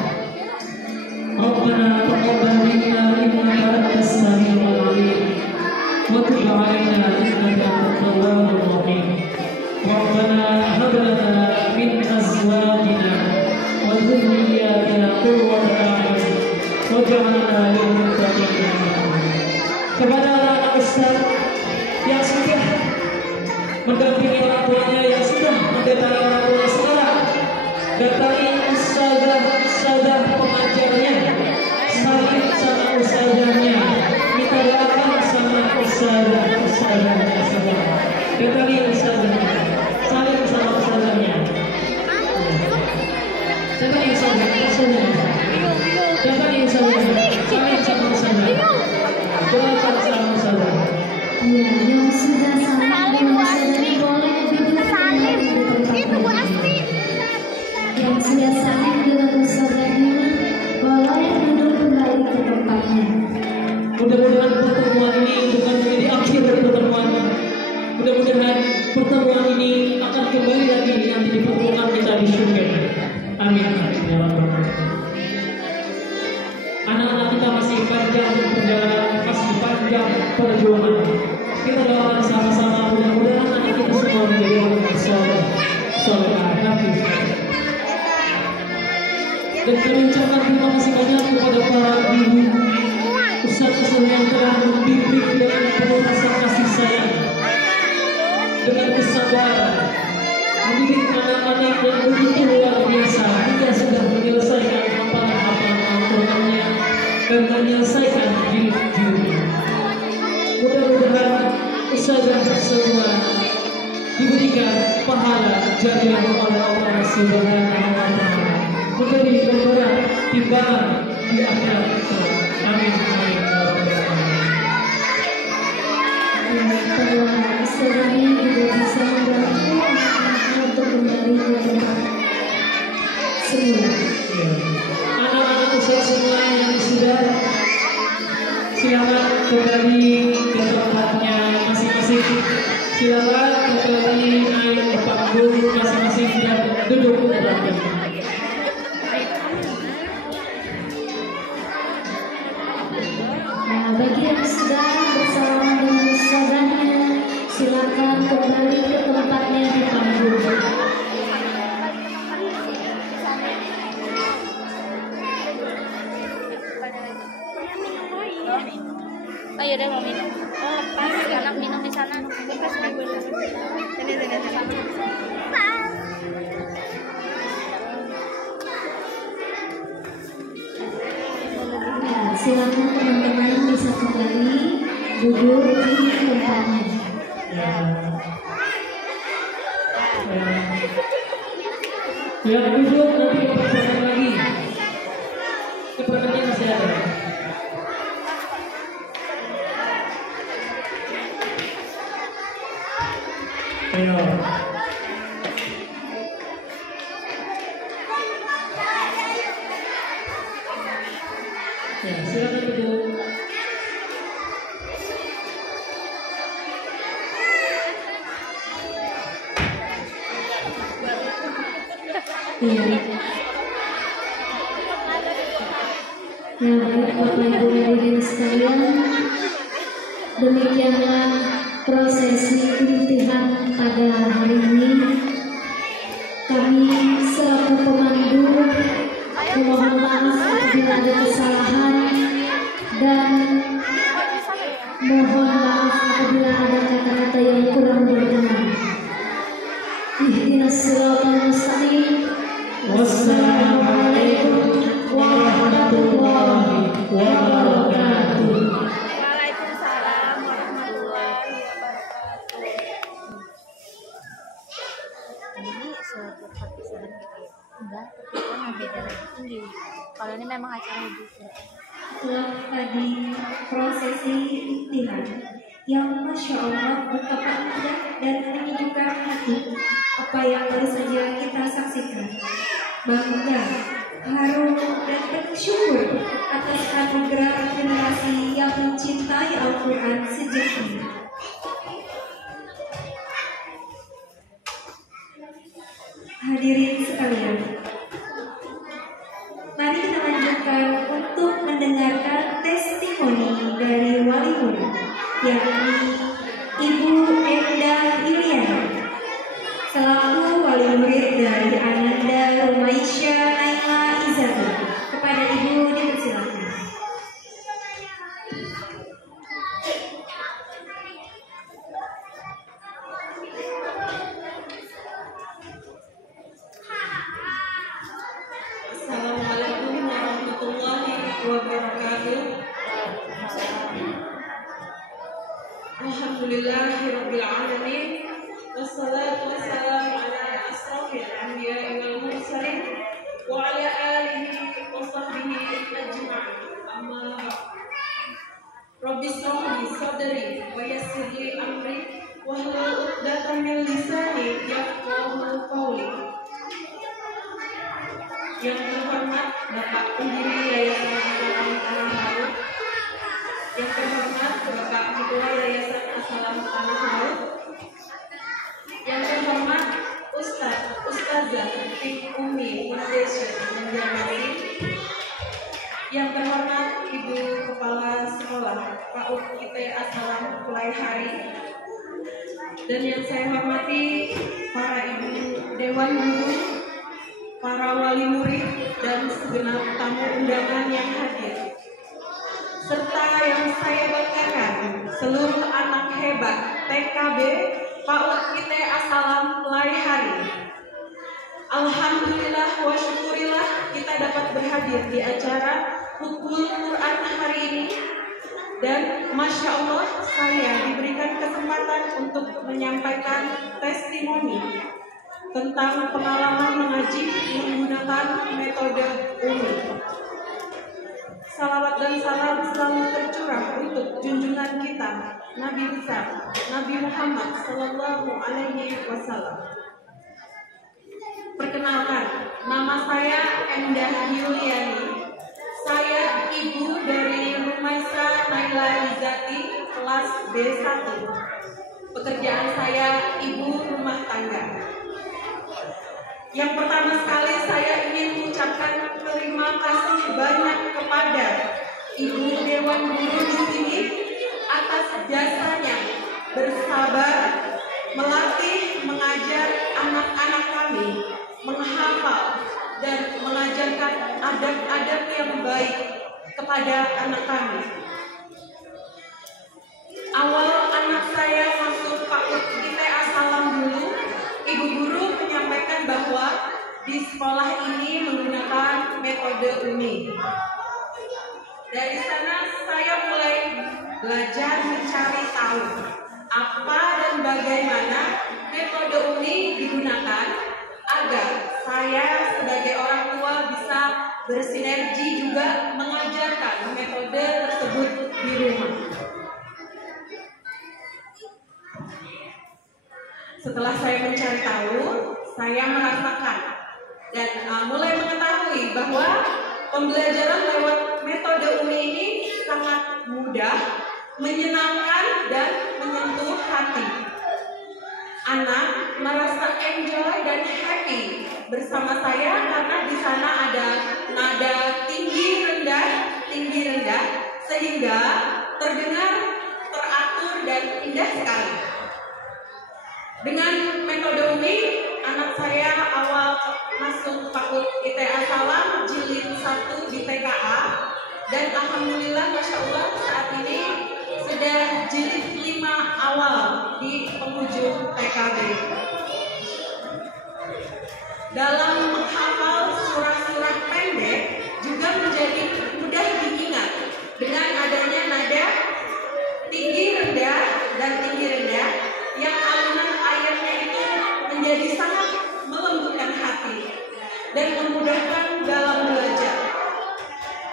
Rabbana taqabbal minna innaka antas samiul alim wa tub 'alaina innaka antat tawwabur rahim. Rabbana hab lana min azwajina wa dhurriyyatina qurrata a'yun waj'alna lil muttaqina imama. Kepada anak Ustaz yang sudah mendampingi orang tuanya, yang sudah mendatangi orang tuanya sekarang, datangi ustazah pengajarnya, saling sama ustazahnya, minta doakan sama ustazahnya. Datangi ustazahnya, saling sama ustazahnya. Datangi ustazahnya, datangi ustazahnya, saling sama ustazahnya. Doakan sama ustazahnya. Ya, yang sudah sampai boleh duduk kembali di tempat. Yang sudah sampai dengan ustazahnya boleh duduk kembali ke tempatnya. Mudah-mudahan pertemuan ini bukan menjadi akhir dari pertemuan. Mudah-mudahan pertemuan ini akan kembali lagi nanti di pertemuan kita di surga. Amin. Ya Rabbal Alamin. Anak-anak kita masih panjang perjalanan. sepanjang perjuangan. Kita doakan sama-sama mudah-mudahan anak kita semua menjadi orang yang soleh, hafiz. Dan kami ucapkan terima kasih banyak kepada para ibu, ustaz-ustaz yang telah membimbing dengan penuh rasa kasih sayang, dengan kesabaran, mendidik anak-anak yang begitu luar biasa hingga sudah menyelesaikan hafalan-hafalan Al-Qur'annya dan menyelesaikan jilid-jilidnya. Mudah-mudahan ustazah semua diberikan pahala jariah oleh Allah Subhanahu wa Ta'ala, menjadi pemberat timbangan di akhirat. Amin. Bahwa Ustazah ini juga bisa membantu anak-anak untuk kembali ke tempat semula. Anak-anak ustaz semua yang sudah, silakan kembali ke tempatnya masing-masing. Silakan kembali naik ke panggung masing-masing dan duduk di belakang. Nah, bagi yang sudah bersalaman dengan ustazahnya, silakan kembali ke tempatnya di panggung. Oh iya deh mau minum. Oh pas anak minum di sana. Pas gue Nah, silakan teman-teman bisa kembali duduk di tempatnya. Yang duduk nanti dipersiapkan lagi. Keperluannya masih ada. Ayo. Ya, silakan duduk. Iya. Ya, baik Bapak Ibu hadirin sekalian, demikianlah prosesi intihan pada hari ini. Kami selaku pemandu memohon maaf apabila ada kesalahan dan mohon maaf apabila ada kata-kata yang kurang berkenan. Ihdinas siratal mustaqim. Wassalamualaikum warahmatullahi wabarakatuh. Waalaikumsalam warahmatullahi wabarakatuh. Ini suatu perpisahan gitu ya? Enggak, perpisahan beda lagi tinggi. Kalau ini memang acara gitu. Setelah tadi prosesi intihan yang Masya Allah betapa indah dan menyejukkan hati, apa yang baru saja kita saksikan, bangga, haru dan bersyukur atas anugerah generasi yang mencintai Al-Quran sejak ini. Hadirin sekalian, mari kita lanjutkan untuk mendengarkan testimoni dari wali murid, yakni Ibu Endah Yuliana, selaku wali murid dari Ananda Rumaisya Naila Izatu. Kepada Ibu dipersilakan. Assalamualaikum warahmatullahi wabarakatuh. Alhamdulillahirabbil alamin. Wassalatu wassalamu ala asrofil anbiya'i wal mursalin wa ala alihi wa sahbihi ajma'in. Amma ba'd. Rabbi shrah li sadri wa yassir li amri wahlul 'uqdatam min lisani yafqahu qawli. Yang terhormat Bapak Pendiri Yayasan Assalam Tanah Laut, yang terhormat Bapak Ketua Yayasan Assalam Tanah Laut, yang terhormat Ustazah Tim Umi Foundation Banjarmasin, yang terhormat Ibu Kepala Sekolah Pak PAUD IT As-Salam Kulaihari, dan yang saya hormati para ibu dewan guru, para wali murid, dan segenap tamu undangan yang hadir, serta yang saya banggakan seluruh anak hebat TKB PAUD IT As-Salam Kulaihari. Alhamdulillah wa syukurillah kita dapat berhadir di acara Hukul Quran hari ini, dan Masya Allah saya diberikan kesempatan untuk menyampaikan testimoni tentang pengalaman mengaji menggunakan metode Umi. Salawat dan salam selalu tercurah untuk junjungan kita Nabi besar Nabi Muhammad Sallallahu Alaihi Wasallam. Perkenalkan, nama saya Endah Yuliani. Saya ibu dari Rumaisa Naila Rizati, kelas B1. Pekerjaan saya ibu rumah tangga. Yang pertama sekali saya ingin mengucapkan terima kasih banyak kepada Ibu Dewan Guru di sini atas jasanya bersabar melatih mengajar anak-anak kami menghafal dan mengajarkan adab-adab yang baik kepada anak kami. Awal anak saya masuk PAUD IT As-Salam dulu, ibu guru menyampaikan bahwa di sekolah ini menggunakan metode Umi. Dari sana saya mulai belajar mencari tahu apa dan bagaimana metode Umi digunakan agar saya sebagai orang tua bisa bersinergi juga mengajarkan metode tersebut di rumah. Setelah saya mencari tahu, saya merasakan dan mulai mengetahui bahwa pembelajaran lewat metode Umi ini sangat mudah, menyenangkan dan menyentuh hati. Anak merasa enjoy dan happy bersama saya karena di sana ada nada tinggi rendah sehingga terdengar teratur dan indah sekali. Dengan metode Umi, anak saya awal masuk PAUD IT As-Salam jilid 1 di TKA, dan alhamdulillah Masya Allah saat ini sudah jilid 5 awal di penghujung TKB. Dalam menghafal surah-surah pendek juga menjadi mudah diingat dengan adanya nada tinggi rendah dan tinggi rendah yang alunan ayatnya itu menjadi sangat melembutkan hati dan memudahkan dalam belajar.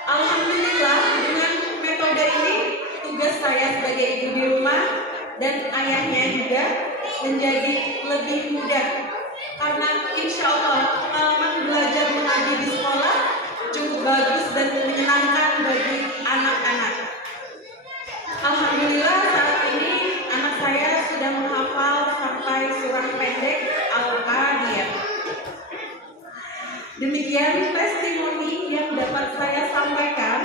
Alhamdulillah dengan metode ini tugas saya sebagai ibu di rumah dan ayahnya juga menjadi lebih mudah karena insya Allah pengalaman belajar mengaji di sekolah cukup bagus dan menyenangkan bagi anak-anak. Alhamdulillah saat ini anak saya sudah menghafal sampai surah pendek Al-Qadiyah. Demikian testimoni yang dapat saya sampaikan.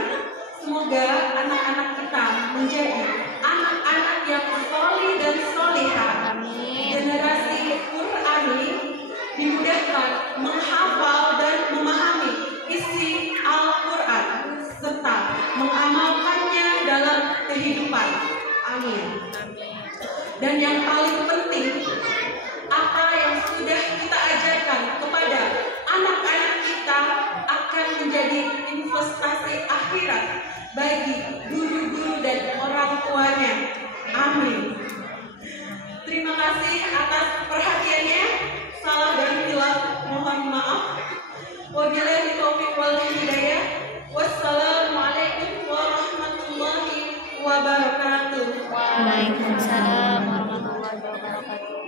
Semoga anak-anak kita menjadi anak-anak yang solih dan solihah. Generasi Qur'ani dimudahkan menghafal dan memahami isi Al-Quran serta mengamalkannya dalam kehidupan. Amin. Dan yang paling penting, apa yang sudah kita ajarkan kepada anak-anak kita akan menjadi investasi akhirat bagi guru-guru dan orang tuanya. Amin. Terima kasih atas perhatiannya. Salah dan hilaf mohon maaf. Wabillahi taufiq wal hidayah. Wassalamualaikum warahmatullahi wabarakatuh. Waalaikumsalam warahmatullahi wabarakatuh.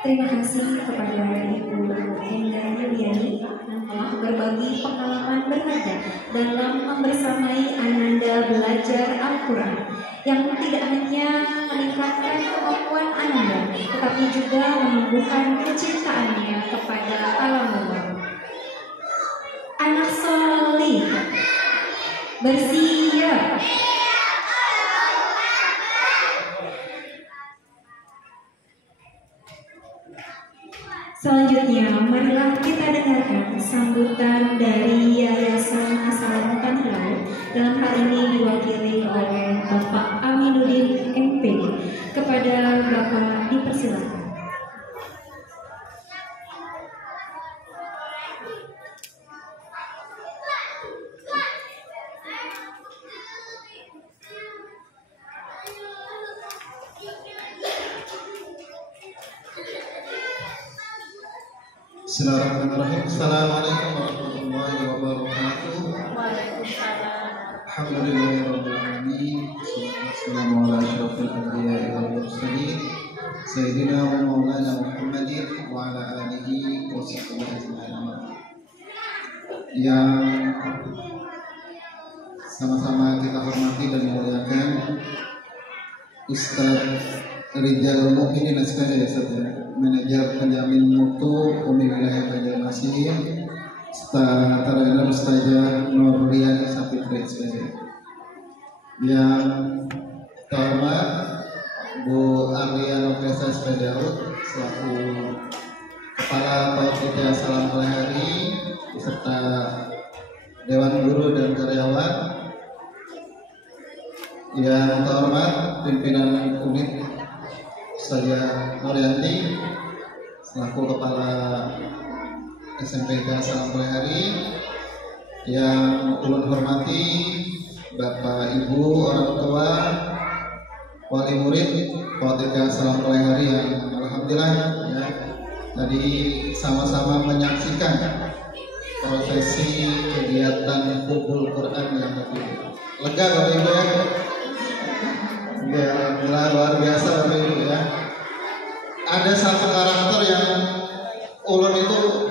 Terima kasih kepada Ibu Endah Yuliani yang telah berbagi pengalaman berharga dalam membersamai Ananda belajar Al-Quran yang tidak hanya meningkatkan kemampuan Ananda, tetapi juga menumbuhkan kecintaannya kepada alam Allah. Bersiap. Selanjutnya, marilah kita dengarkan sambutan dari Yayasan Asalamutan Laut. Dalam hal ini diwakili oleh Bapak Aminuddin MP. Kepada Bapak dipersilakan. Bismillahirrahmanirrahim. Assalamualaikum warahmatullahi wabarakatuh. Waalaikumsalam. Alhamdulillahirabbil alamin. Wassalamu ala asyrofil anbiya'i wal mursalin sayyidina wa maulana Muhammadin wa ala alihi wa sahbihi ajma'in. Yang sama-sama kita hormati dan muliakan Ustaz Rijal Mukminin Asfari Manajer Penjamin Mutu Umi Wilayah Banjarmasin, Terakhir Ustazah Nurliani Sapitri SPG. Yang terhormat Bu Arlia Nofesa Spedaud selaku Kepala Panitia Salam Pelahari beserta Dewan Guru dan Karyawan. Yang terhormat Pimpinan Unit Ustazah Nuryanti selaku Kepala SMPK Salam Pelahari. Yang ulun hormati Bapak Ibu orang tua, wali murid Panitia Salam Pelahari yang alhamdulillah ya tadi sama-sama menyaksikan prosesi kegiatan kumpul Quran yang tadi. Lega Bapak Ibu ya. Ya, luar biasa Bapak Ibu ya. Ada satu karakter yang ulun itu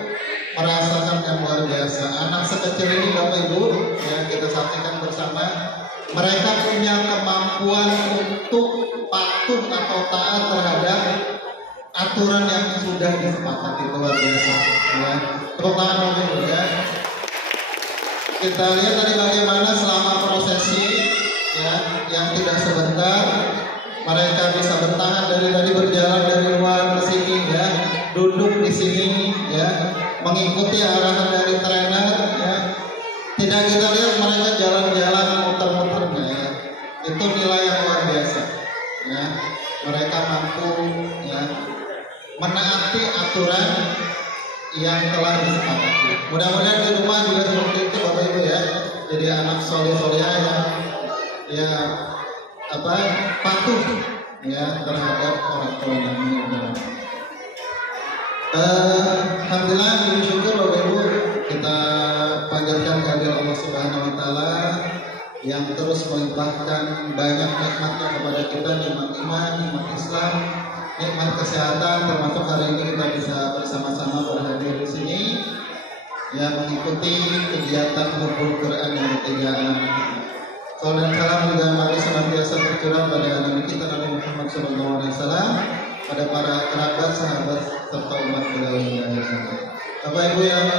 merasakan yang luar biasa. Anak sekecil ini Bapak Ibu ya, kita saksikan bersama. Mereka punya kemampuan untuk patuh atau taat terhadap aturan yang sudah disepakati, itu luar biasa ya. Tepuk tangan Bapak Ibu ya. Kita lihat tadi bagaimana selama prosesi ya, yang tidak sebentar mereka bisa bertahan dari tadi berjalan dari luar ke sini ya, duduk di sini ya, mengikuti arahan dari trainer ya. Tidak kita lihat mereka jalan-jalan muter-muternya ya. Itu nilai yang luar biasa ya. Mereka mampu ya menaati aturan yang telah disepakati. Mudah-mudahan di rumah juga seperti itu Bapak Ibu ya. Jadi anak soleh-solehah yang ya patuh ya terhadap orang tuanya. Alhamdulillah, bersyukur Bapak Ibu, kita panjatkan kehadirat Allah Subhanahu Wa Taala yang terus melimpahkan banyak nikmatnya kepada kita, nikmat iman, nikmat Islam, nikmat kesehatan, termasuk hari ini kita bisa bersama-sama berhadir di sini ya mengikuti kegiatan kumpul Quran yang ketigaan. Salam dan salam juga mari senantiasa tercurah pada Nabi kita Nabi Muhammad SAW, pada para kerabat, sahabat serta umat beliau yang akhir. Bapak Ibu yang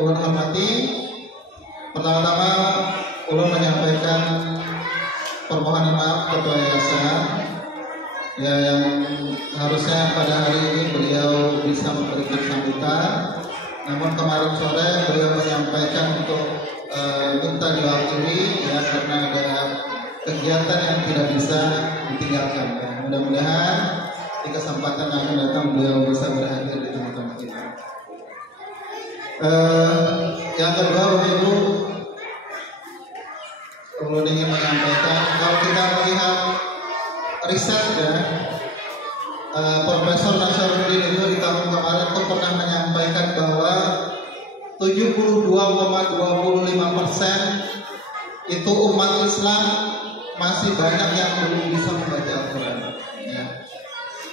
ulun hormati, pertama-tama ulun menyampaikan permohonan maaf ketua yayasan ya, yang harusnya pada hari ini beliau bisa memberikan sambutan, namun kemarin sore beliau menyampaikan untuk minta diwakili ya karena ada kegiatan yang tidak bisa ditinggalkan. Mudah-mudahan di kesempatan yang akan datang beliau bisa berhadir di tengah-tengah kita. Yang kedua Bapak Ibu, perlu ingin menyampaikan kalau kita melihat riset ya, Profesor Nasaruddin itu di tahun kemarin itu pernah menyampaikan bahwa 72,25% itu umat Islam masih banyak yang belum bisa membaca Al-Quran ya.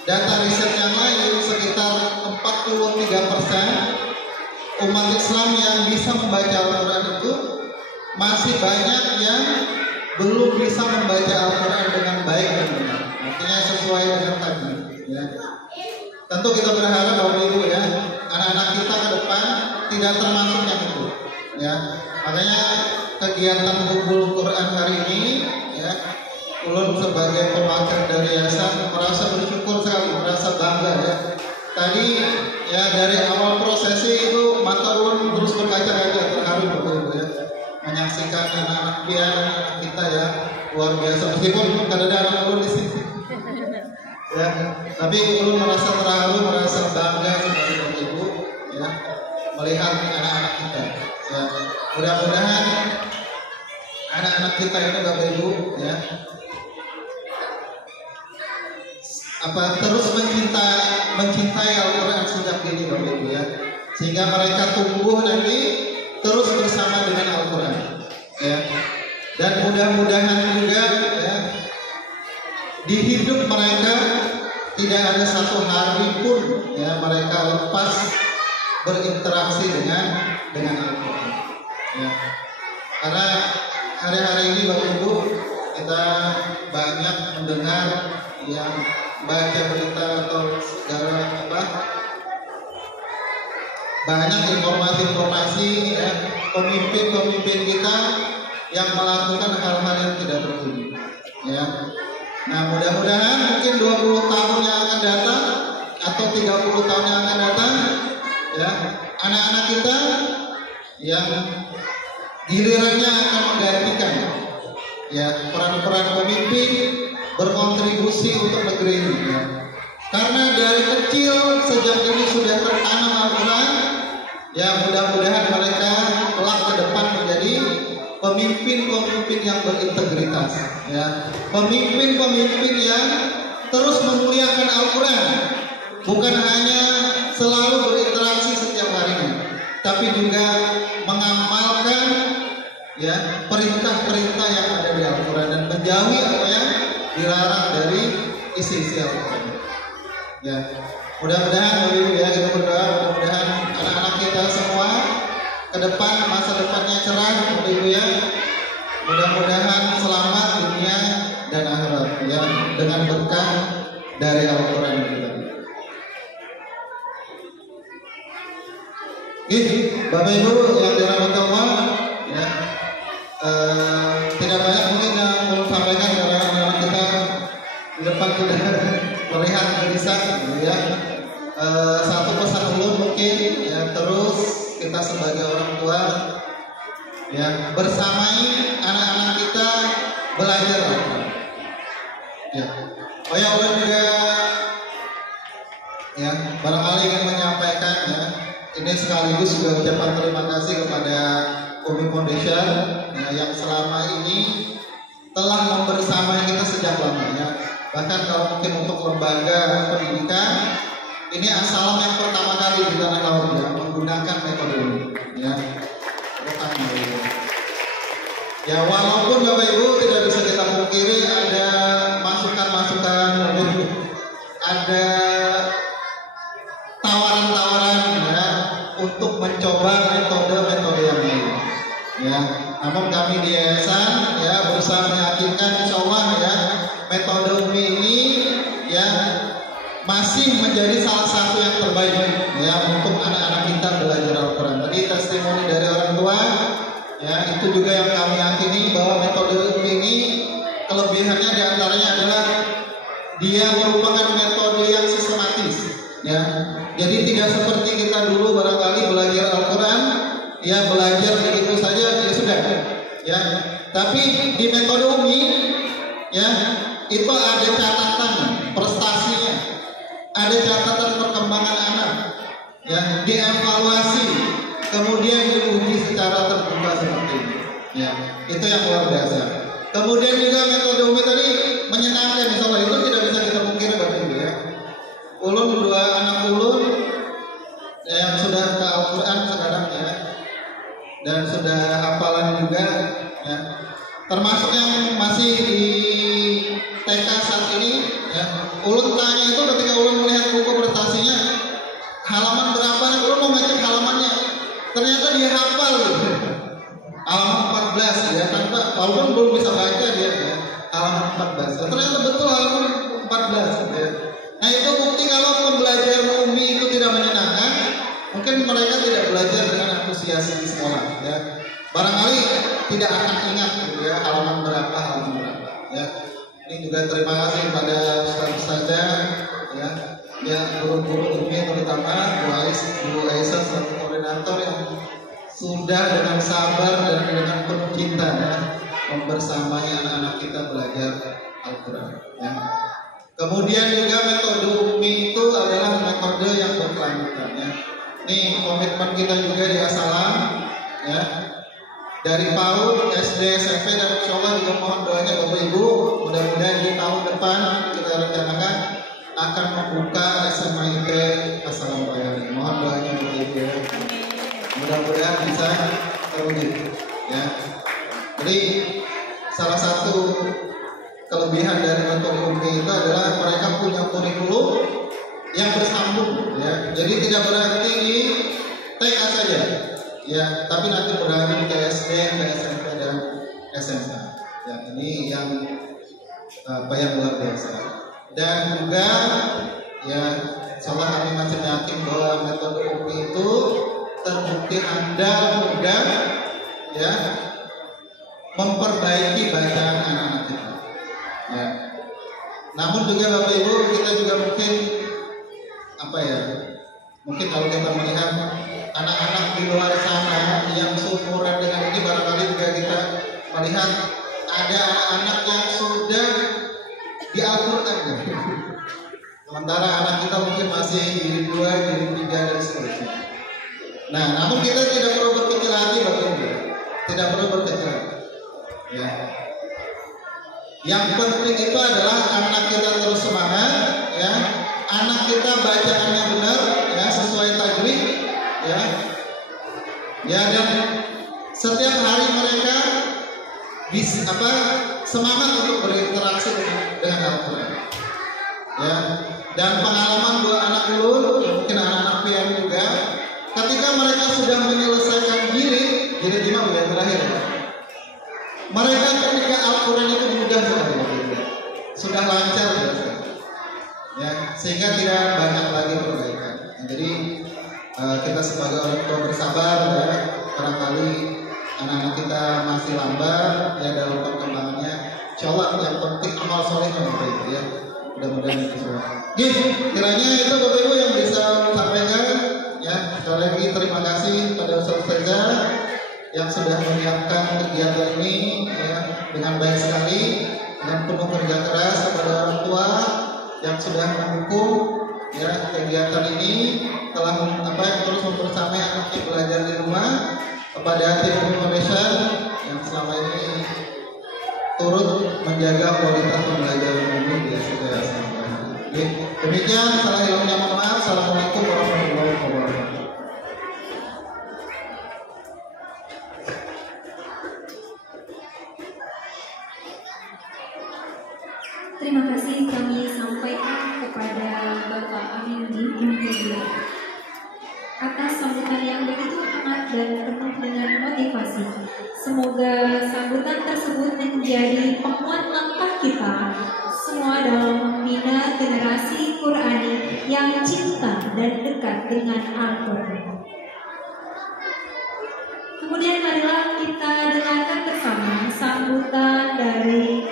Data riset yang lain sekitar 43% umat Islam yang bisa membaca Al-Quran itu masih banyak yang belum bisa membaca Al-Quran dengan baik dan benar, artinya sesuai dengan tadi ya. Tentu kita berharap Bapak Ibu ya, anak-anak kita ke depan tidak termasuk yang itu ya. Makanya kegiatan kumpul Quran hari ini, ya, ulun sebagai perwakilan dari yayasan merasa bersyukur sekali, merasa bangga ya. Tadi ya dari awal prosesi itu mata ulun terus berkaca-kaca terharu betul ya, menyaksikan anak-anak kita ya, luar biasa. Meskipun kadang-kadang ulun di sini ya, tapi ulun merasa terharu, merasa bangga sebagai Bapak Ibu ya, melihat anak-anak kita ya. Mudah-mudahan anak-anak kita itu Bapak Ibu ya, terus mencintai Al-Quran sejak dini Bapak Ibu ya, sehingga mereka tumbuh nanti terus bersama dengan Al-Quran ya. Dan mudah-mudahan juga ya, di hidup mereka tidak ada satu hari pun ya mereka lepas berinteraksi dengan Al-Quran ya. Karena hari-hari ini Bapak Ibu kita banyak mendengar yang baca berita atau segala banyak informasi-informasi ya, pemimpin kita yang melakukan hal-hal yang tidak terpuji ya. Nah, mudah-mudahan mungkin 20 tahun yang akan datang atau 30 tahun yang akan datang ya, anak-anak kita yang gilirannya akan menggantikan ya peran-peran pemimpin, berkontribusi untuk negeri ini ya. Karena dari kecil sejak ini sudah tertanam Al-Quran ya, mudah-mudahan mereka kelak ke depan menjadi pemimpin-pemimpin yang berintegritas ya, pemimpin-pemimpin yang terus memuliakan Al-Quran, bukan hanya selalu berinteraksi setiap harinya, tapi juga mengamalkan ya perintah-perintah yang ada di Al-Quran dan menjauhi apa yang dilarang dari isi-isi Al-Quran ya. Mudah-mudahan Bapak Ibu ya, kita berdoa mudah-mudahan anak-anak kita semua ke depan masa depannya cerah Bapak Ibu ya, mudah-mudahan selamat dunia dan akhirat ya, dengan berkah dari Al-Quran kita. Bapak Ibu yang dirahmati Allah ya, tidak banyak mungkin yang mau sampaikan karena anak kita di depan sudah melihat gelisah ya. Satu pesan ulun mungkin ya, terus kita sebagai orang tua ya, bersamai anak-anak kita belajar ya. Oh ya, ulun juga ya barangkali ingin menyampaikan ya, ini sekaligus juga ucapan terima kasih kepada Umi Foundation ya, yang selama ini telah membersamai kita sejak lama ya. Bahkan kalau mungkin untuk lembaga pendidikan ini Assalam yang pertama kali di tanah laut ya, menggunakan metode ini ya. Ya, walaupun Bapak Ibu tidak bisa kita pungkiri ada masukan-masukan, ada tawaran-tawaran ya untuk mencoba metode-metode yang lain ya. Namun kami di yayasan ya berusaha meyakinkan insya Allah ya, metode Umi ini ya masih menjadi salah satu yang terbaik ya untuk anak-anak kita belajar Al-Quran. Tadi testimoni dari orang tua ya, itu juga yang kami yakini bahwa metode ini kelebihannya diantaranya adalah dia merupakan metode yang sistematis ya. Jadi tidak seperti kita dulu barangkali belajar Al-Quran ya, belajar begitu saja ya sudah ya. Tapi di metode Umi ya, itu ada catatan prestasinya, ada catatan perkembangan anak ya, dievaluasi, kemudian diuji secara terbuka seperti ini ya. Itu yang luar biasa. Kemudian juga metode Umi tadi menyenangkan, insya Allah itu tidak bisa kita pungkiri Bapak Ibu ya. Ulun dua anak ulun yang sudah ke Al-Quran sekarang ya, dan sudah hafalan juga ya, termasuk yang masih di TK saat ini ya. Ulun tanya itu ketika ulun melihat buku prestasinya halaman berapa nih, ulun mau ngecek halamannya, ternyata dia hafal gitu. Halaman 14 ya, tanpa walaupun belum bisa baca dia ya, halaman 14 ternyata betul halaman 14 ya. Nah itu bukti kalau pembelajaran Umi itu tidak menyenangkan, mungkin mereka tidak belajar dengan antusias asosiasi di sekolah ya. Barangkali tidak akan ingat gitu ya, halaman berapa ya. Ini juga terima kasih pada ustaz-ustazah ya, guru-guru ini terutama Bu Aisyah selaku koordinator yang sudah dengan sabar dan dengan penuh cinta ya, membersamai anak-anak kita belajar Al-Quran ya. Kemudian juga metode UMI itu adalah metode yang berkelanjutan ya. Ini komitmen kita juga di Asalam ya, dari PAUD, SD, SMP, dan insya Allah juga mohon doanya Bapak Ibu, mudah-mudahan di tahun depan kita rencanakan akan membuka SMA Asalam Bayani. Mohon doanya Bapak Ibu ya, mudah-mudahan bisa terwujud ya. Jadi salah satu kelebihan dari metode UMI itu adalah mereka punya kurikulum yang bersambung ya. Jadi tidak berhenti di TK saja ya, tapi nanti berlanjut ke SD, ke SMP dan SMA. Ya, ini yang luar biasa. Dan juga ya, insyaallah kami masih yakin bahwa metode UMI itu terbukti andal, mudah ya, memperbaiki bacaan anak-anak kita. Ya. Namun juga Bapak Ibu, kita juga mungkin mungkin kalau kita melihat anak-anak di luar sana yang seumuran dengan ini, barangkali juga kita melihat ada anak-anak yang sudah di Al-Quran ya. Sementara anak kita mungkin masih jilid 2, jilid 3 dan seterusnya. Nah, namun kita tidak perlu berkecil hati Bapak Ibu, tidak perlu berkecil hati ya. Yang penting itu adalah anak kita terus semangat ya, anak kita bacaannya benar ya, sesuai tajwid ya. Ya, dan setiap hari mereka semangat untuk berinteraksi dengan Al-Quran ya. Dan pengalaman dua anak ulun, mungkin anak-anak pian juga, ketika mereka sudah menyelesaikan jilid 5 bulan terakhir ya, mereka ketika Al-Quran itu mudah sekali, sudah lancar ya, sehingga tidak banyak lagi perbaikan. Jadi kita sebagai orang tua bersabar ya, barangkali anak-anak kita masih lambat ya dalam perkembangannya. Insyaallah yang penting amal soleh ya, mudah-mudahan itu semua. Kiranya itu Bapak Ibu yang bisa sampaikan ya. Sekali lagi terima kasih pada Ustazah yang sudah menyiapkan kegiatan ini ya, dengan baik sekali, dengan penuh kerja keras, kepada orang tua yang sudah mendukung ya kegiatan ini, telah terus membersamai anaknya belajar di rumah, kepada tim Indonesia yang selama ini turut menjaga kualitas pembelajaran umum di sekolah SMA. Demikian, salah hilangnya mohon maaf. Assalamualaikum warahmatullahi wabarakatuh. Terima kasih kami sampaikan kepada Bapak Aminuddin Muhammad atas sambutan yang begitu hangat dan penuh dengan motivasi. Semoga sambutan tersebut menjadi penguat langkah kita semua dalam membina generasi Qurani yang cinta dan dekat dengan Al-Quran. Kemudian marilah kita dengarkan bersama sambutan dari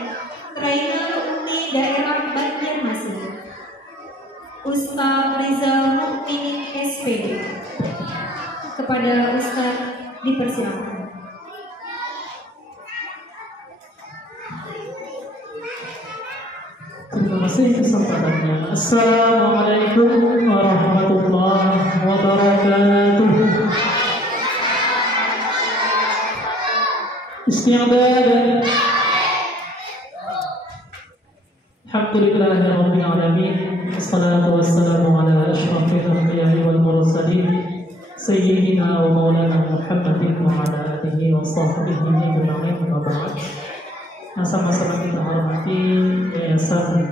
Trainer UMI Daerah Banjarmasin, Ustaz Rizal Mukminin SPD. Kepada Ustaz dipersilakan. Terima kasih kesempatannya. Assalamualaikum warahmatullahi wabarakatuh. Isti'dadan. Alhamdulillahi rabbil alamin. Wassalatu wassalamu ala asyrafil anbiya'i wal mursalin sayyidina wa maulana Muhammadin wa ala alihi wa sahbihi ajma'in. Sama-sama kita hormati Yayasan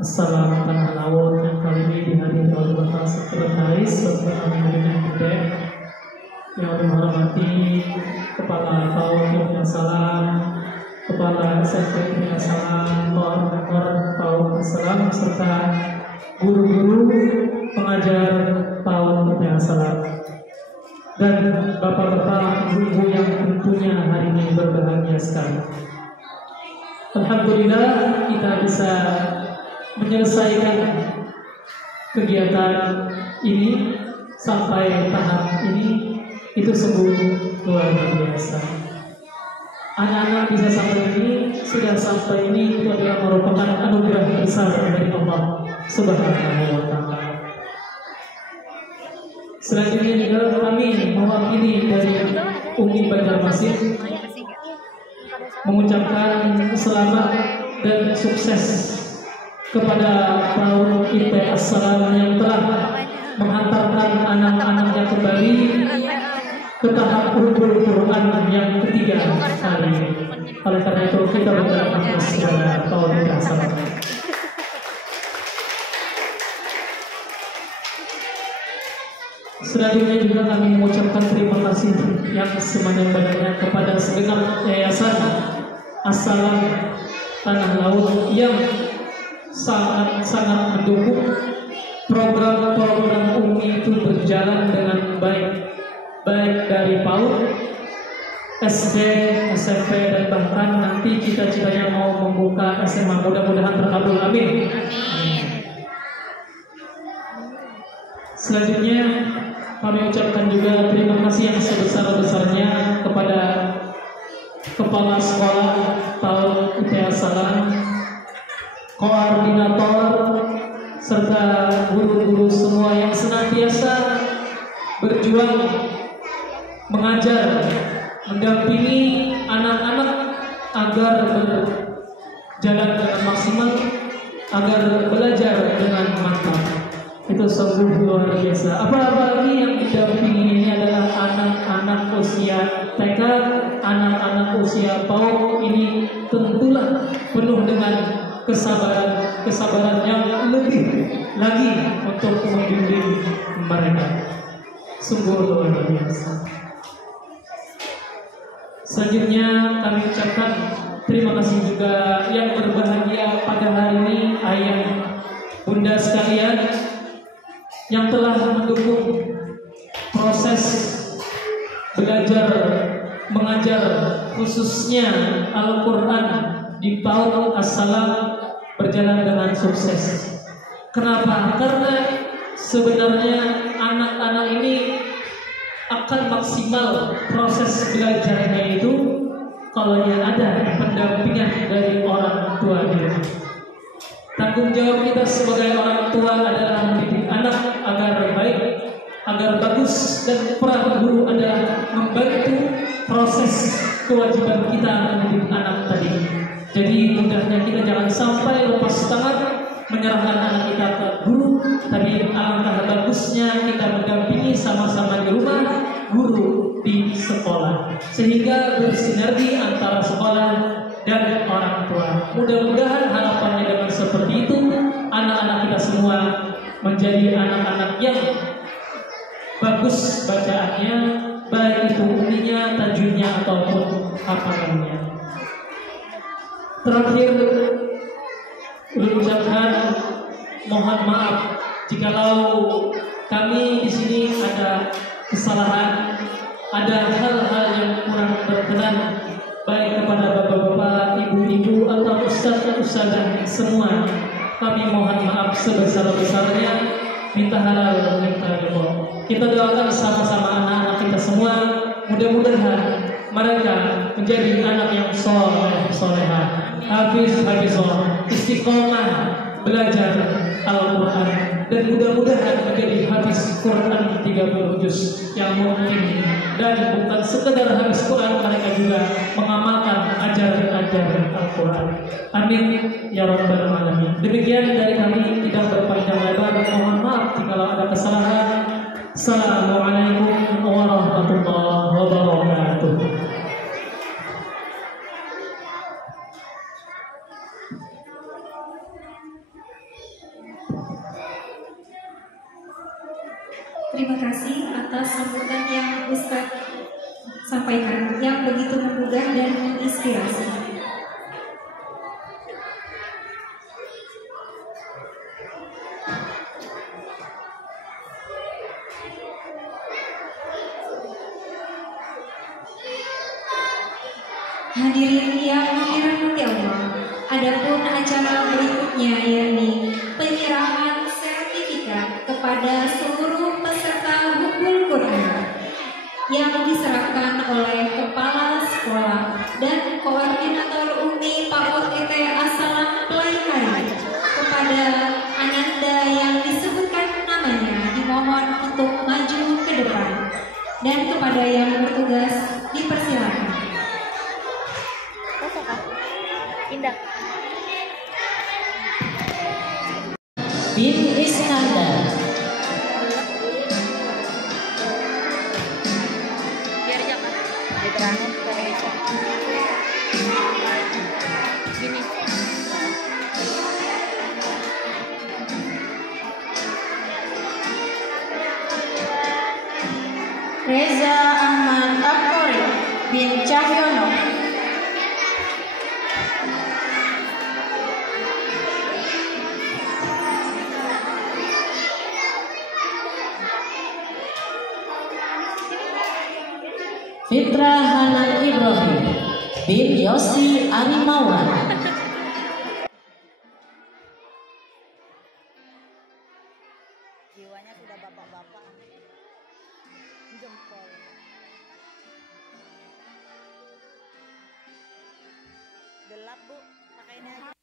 As-Salam Tanah Laut yang kali ini dihadiri oleh Bapak Sekretaris serta Aminuddin Gede, yang dihormati Kepala PAUD Ibnu Salam, Kepala SMP Ibnu Salam, Koordinator PAUD Salam, serta guru-guru pengajar PAUD Ibnu Salam. dan bapak-bapak, ibu-ibu yang tentunya hari ini berbahagia sekali. Alhamdulillah kita bisa menyelesaikan kegiatan ini sampai tahap ini, itu sungguh luar biasa. Anak-anak bisa sampai ini, sudah sampai ini, itu adalah merupakan anugerah besar dari Allah Subhanahu wa Ta'ala. Selanjutnya juga kami mewakili dari Umi Banjarmasin mengucapkan selamat dan sukses kepada PAUD IP As-Salam yang telah menghantarkan anak-anaknya kembali ke tahap Hufdzul Quran yang ketiga kali. Oleh karena itu kita berterima kasih kepada PAUD IP As-Salam. Selanjutnya juga kami mengucapkan terima kasih yang sebanyak-banyaknya kepada segenap yayasan As-Salam Tanah Laut yang sangat mendukung program-program Umi itu berjalan dengan baik dari PAUD, SD, SMP, dan bahkan nanti cita-citanya mau membuka SMA. Mudah-mudahan terkabul, amin. Selanjutnya kami ucapkan juga terima kasih yang sebesar-besarnya kepada Kepala Sekolah PAUD IP As-Salam, koordinator, serta guru-guru semua yang senantiasa berjuang mengajar, mendampingi anak-anak agar berjalan dengan maksimal, agar belajar dengan mantap. Itu sungguh luar biasa. Apalagi yang didampingi ini adalah anak-anak usia TK, anak-anak usia PAUD. Ini tentulah penuh dengan kesabaran yang lebih lagi untuk membimbing mereka. Sungguh luar biasa. Selanjutnya kami ucapkan terima kasih juga yang berbahagia pada hari ini, ayah bunda sekalian, yang telah mendukung proses belajar mengajar khususnya Al-Quran di PAUD As-Salam berjalan dengan sukses. Kenapa? Karena sebenarnya anak-anak ini akan maksimal proses belajarnya itu kalau ada pendampingan dari orang tuanya. Tanggung jawab kita sebagai orang tua adalah mendidik anak agar baik, agar bagus, dan peran guru adalah membantu proses kewajiban kita mendidik anak tadi. Jadi mudahnya kita jangan sampai lepas tangan menyerahkan anak kita ke guru, tapi alangkah bagusnya kita mendampingi sama-sama di rumah, guru di sekolah, sehingga bersinergi antara sekolah dan orang tua. Mudah-mudahan harapannya dengan seperti itu, anak-anak kita semua menjadi anak-anak yang bagus bacaannya, baik itu uninya, tajwidnya, ataupun hafalannya. Terakhir, ucapkan mohon maaf jikalau kami di sini ada kesalahan, ada hal-hal yang kurang berkenan, baik kepada bapak-bapak, ibu-ibu, atau ustaz-ustazah semua. Kami mohon maaf sebesar-besarnya, minta halal, minta ridho. Kita doakan sama-sama anak-anak kita semua, mudah-mudahan mereka menjadi anak yang soleh, solehah, hafizah, istiqomah belajar Al-Quran, dan mudah-mudahan menjadi hafiz Quran 30 juz yang mungkin, dan bukan sekedar hafiz Quran, mereka juga mengamalkan ajaran Al-Quran. Amin ya rabbal alamin. Demikian dari kami, tidak berpanjang lebar, mohon maaf jika ada kesalahan. Assalamualaikum warahmatullahi wabarakatuh. Terima kasih atas sambutan yang Ustaz sampaikan, yang begitu menggugah dan menginspirasi. Hadirin yang dirahmati Allah, adapun acara berikutnya yakni penyerahan sertifikat kepada seluruh peserta Hubul Quran yang diserahkan oleh Kepala Sekolah dan Koordinator UMI PAUD IT Assalam Pelaihari kepada Ananda yang disebutkan namanya dimohon untuk maju ke depan dan kepada yang bertugas dipersilakan. Indah. Bin Iskandar. Biar jangan diterangin ke Indonesia. Gini. Reza Ahmad Akori bin Cahyono. Fitra Hanan Ibrahim bin Yosi Arimawan. Jiwanya sudah bapak-bapak. Jempol. Gelap, Bu. Pakai ini aja.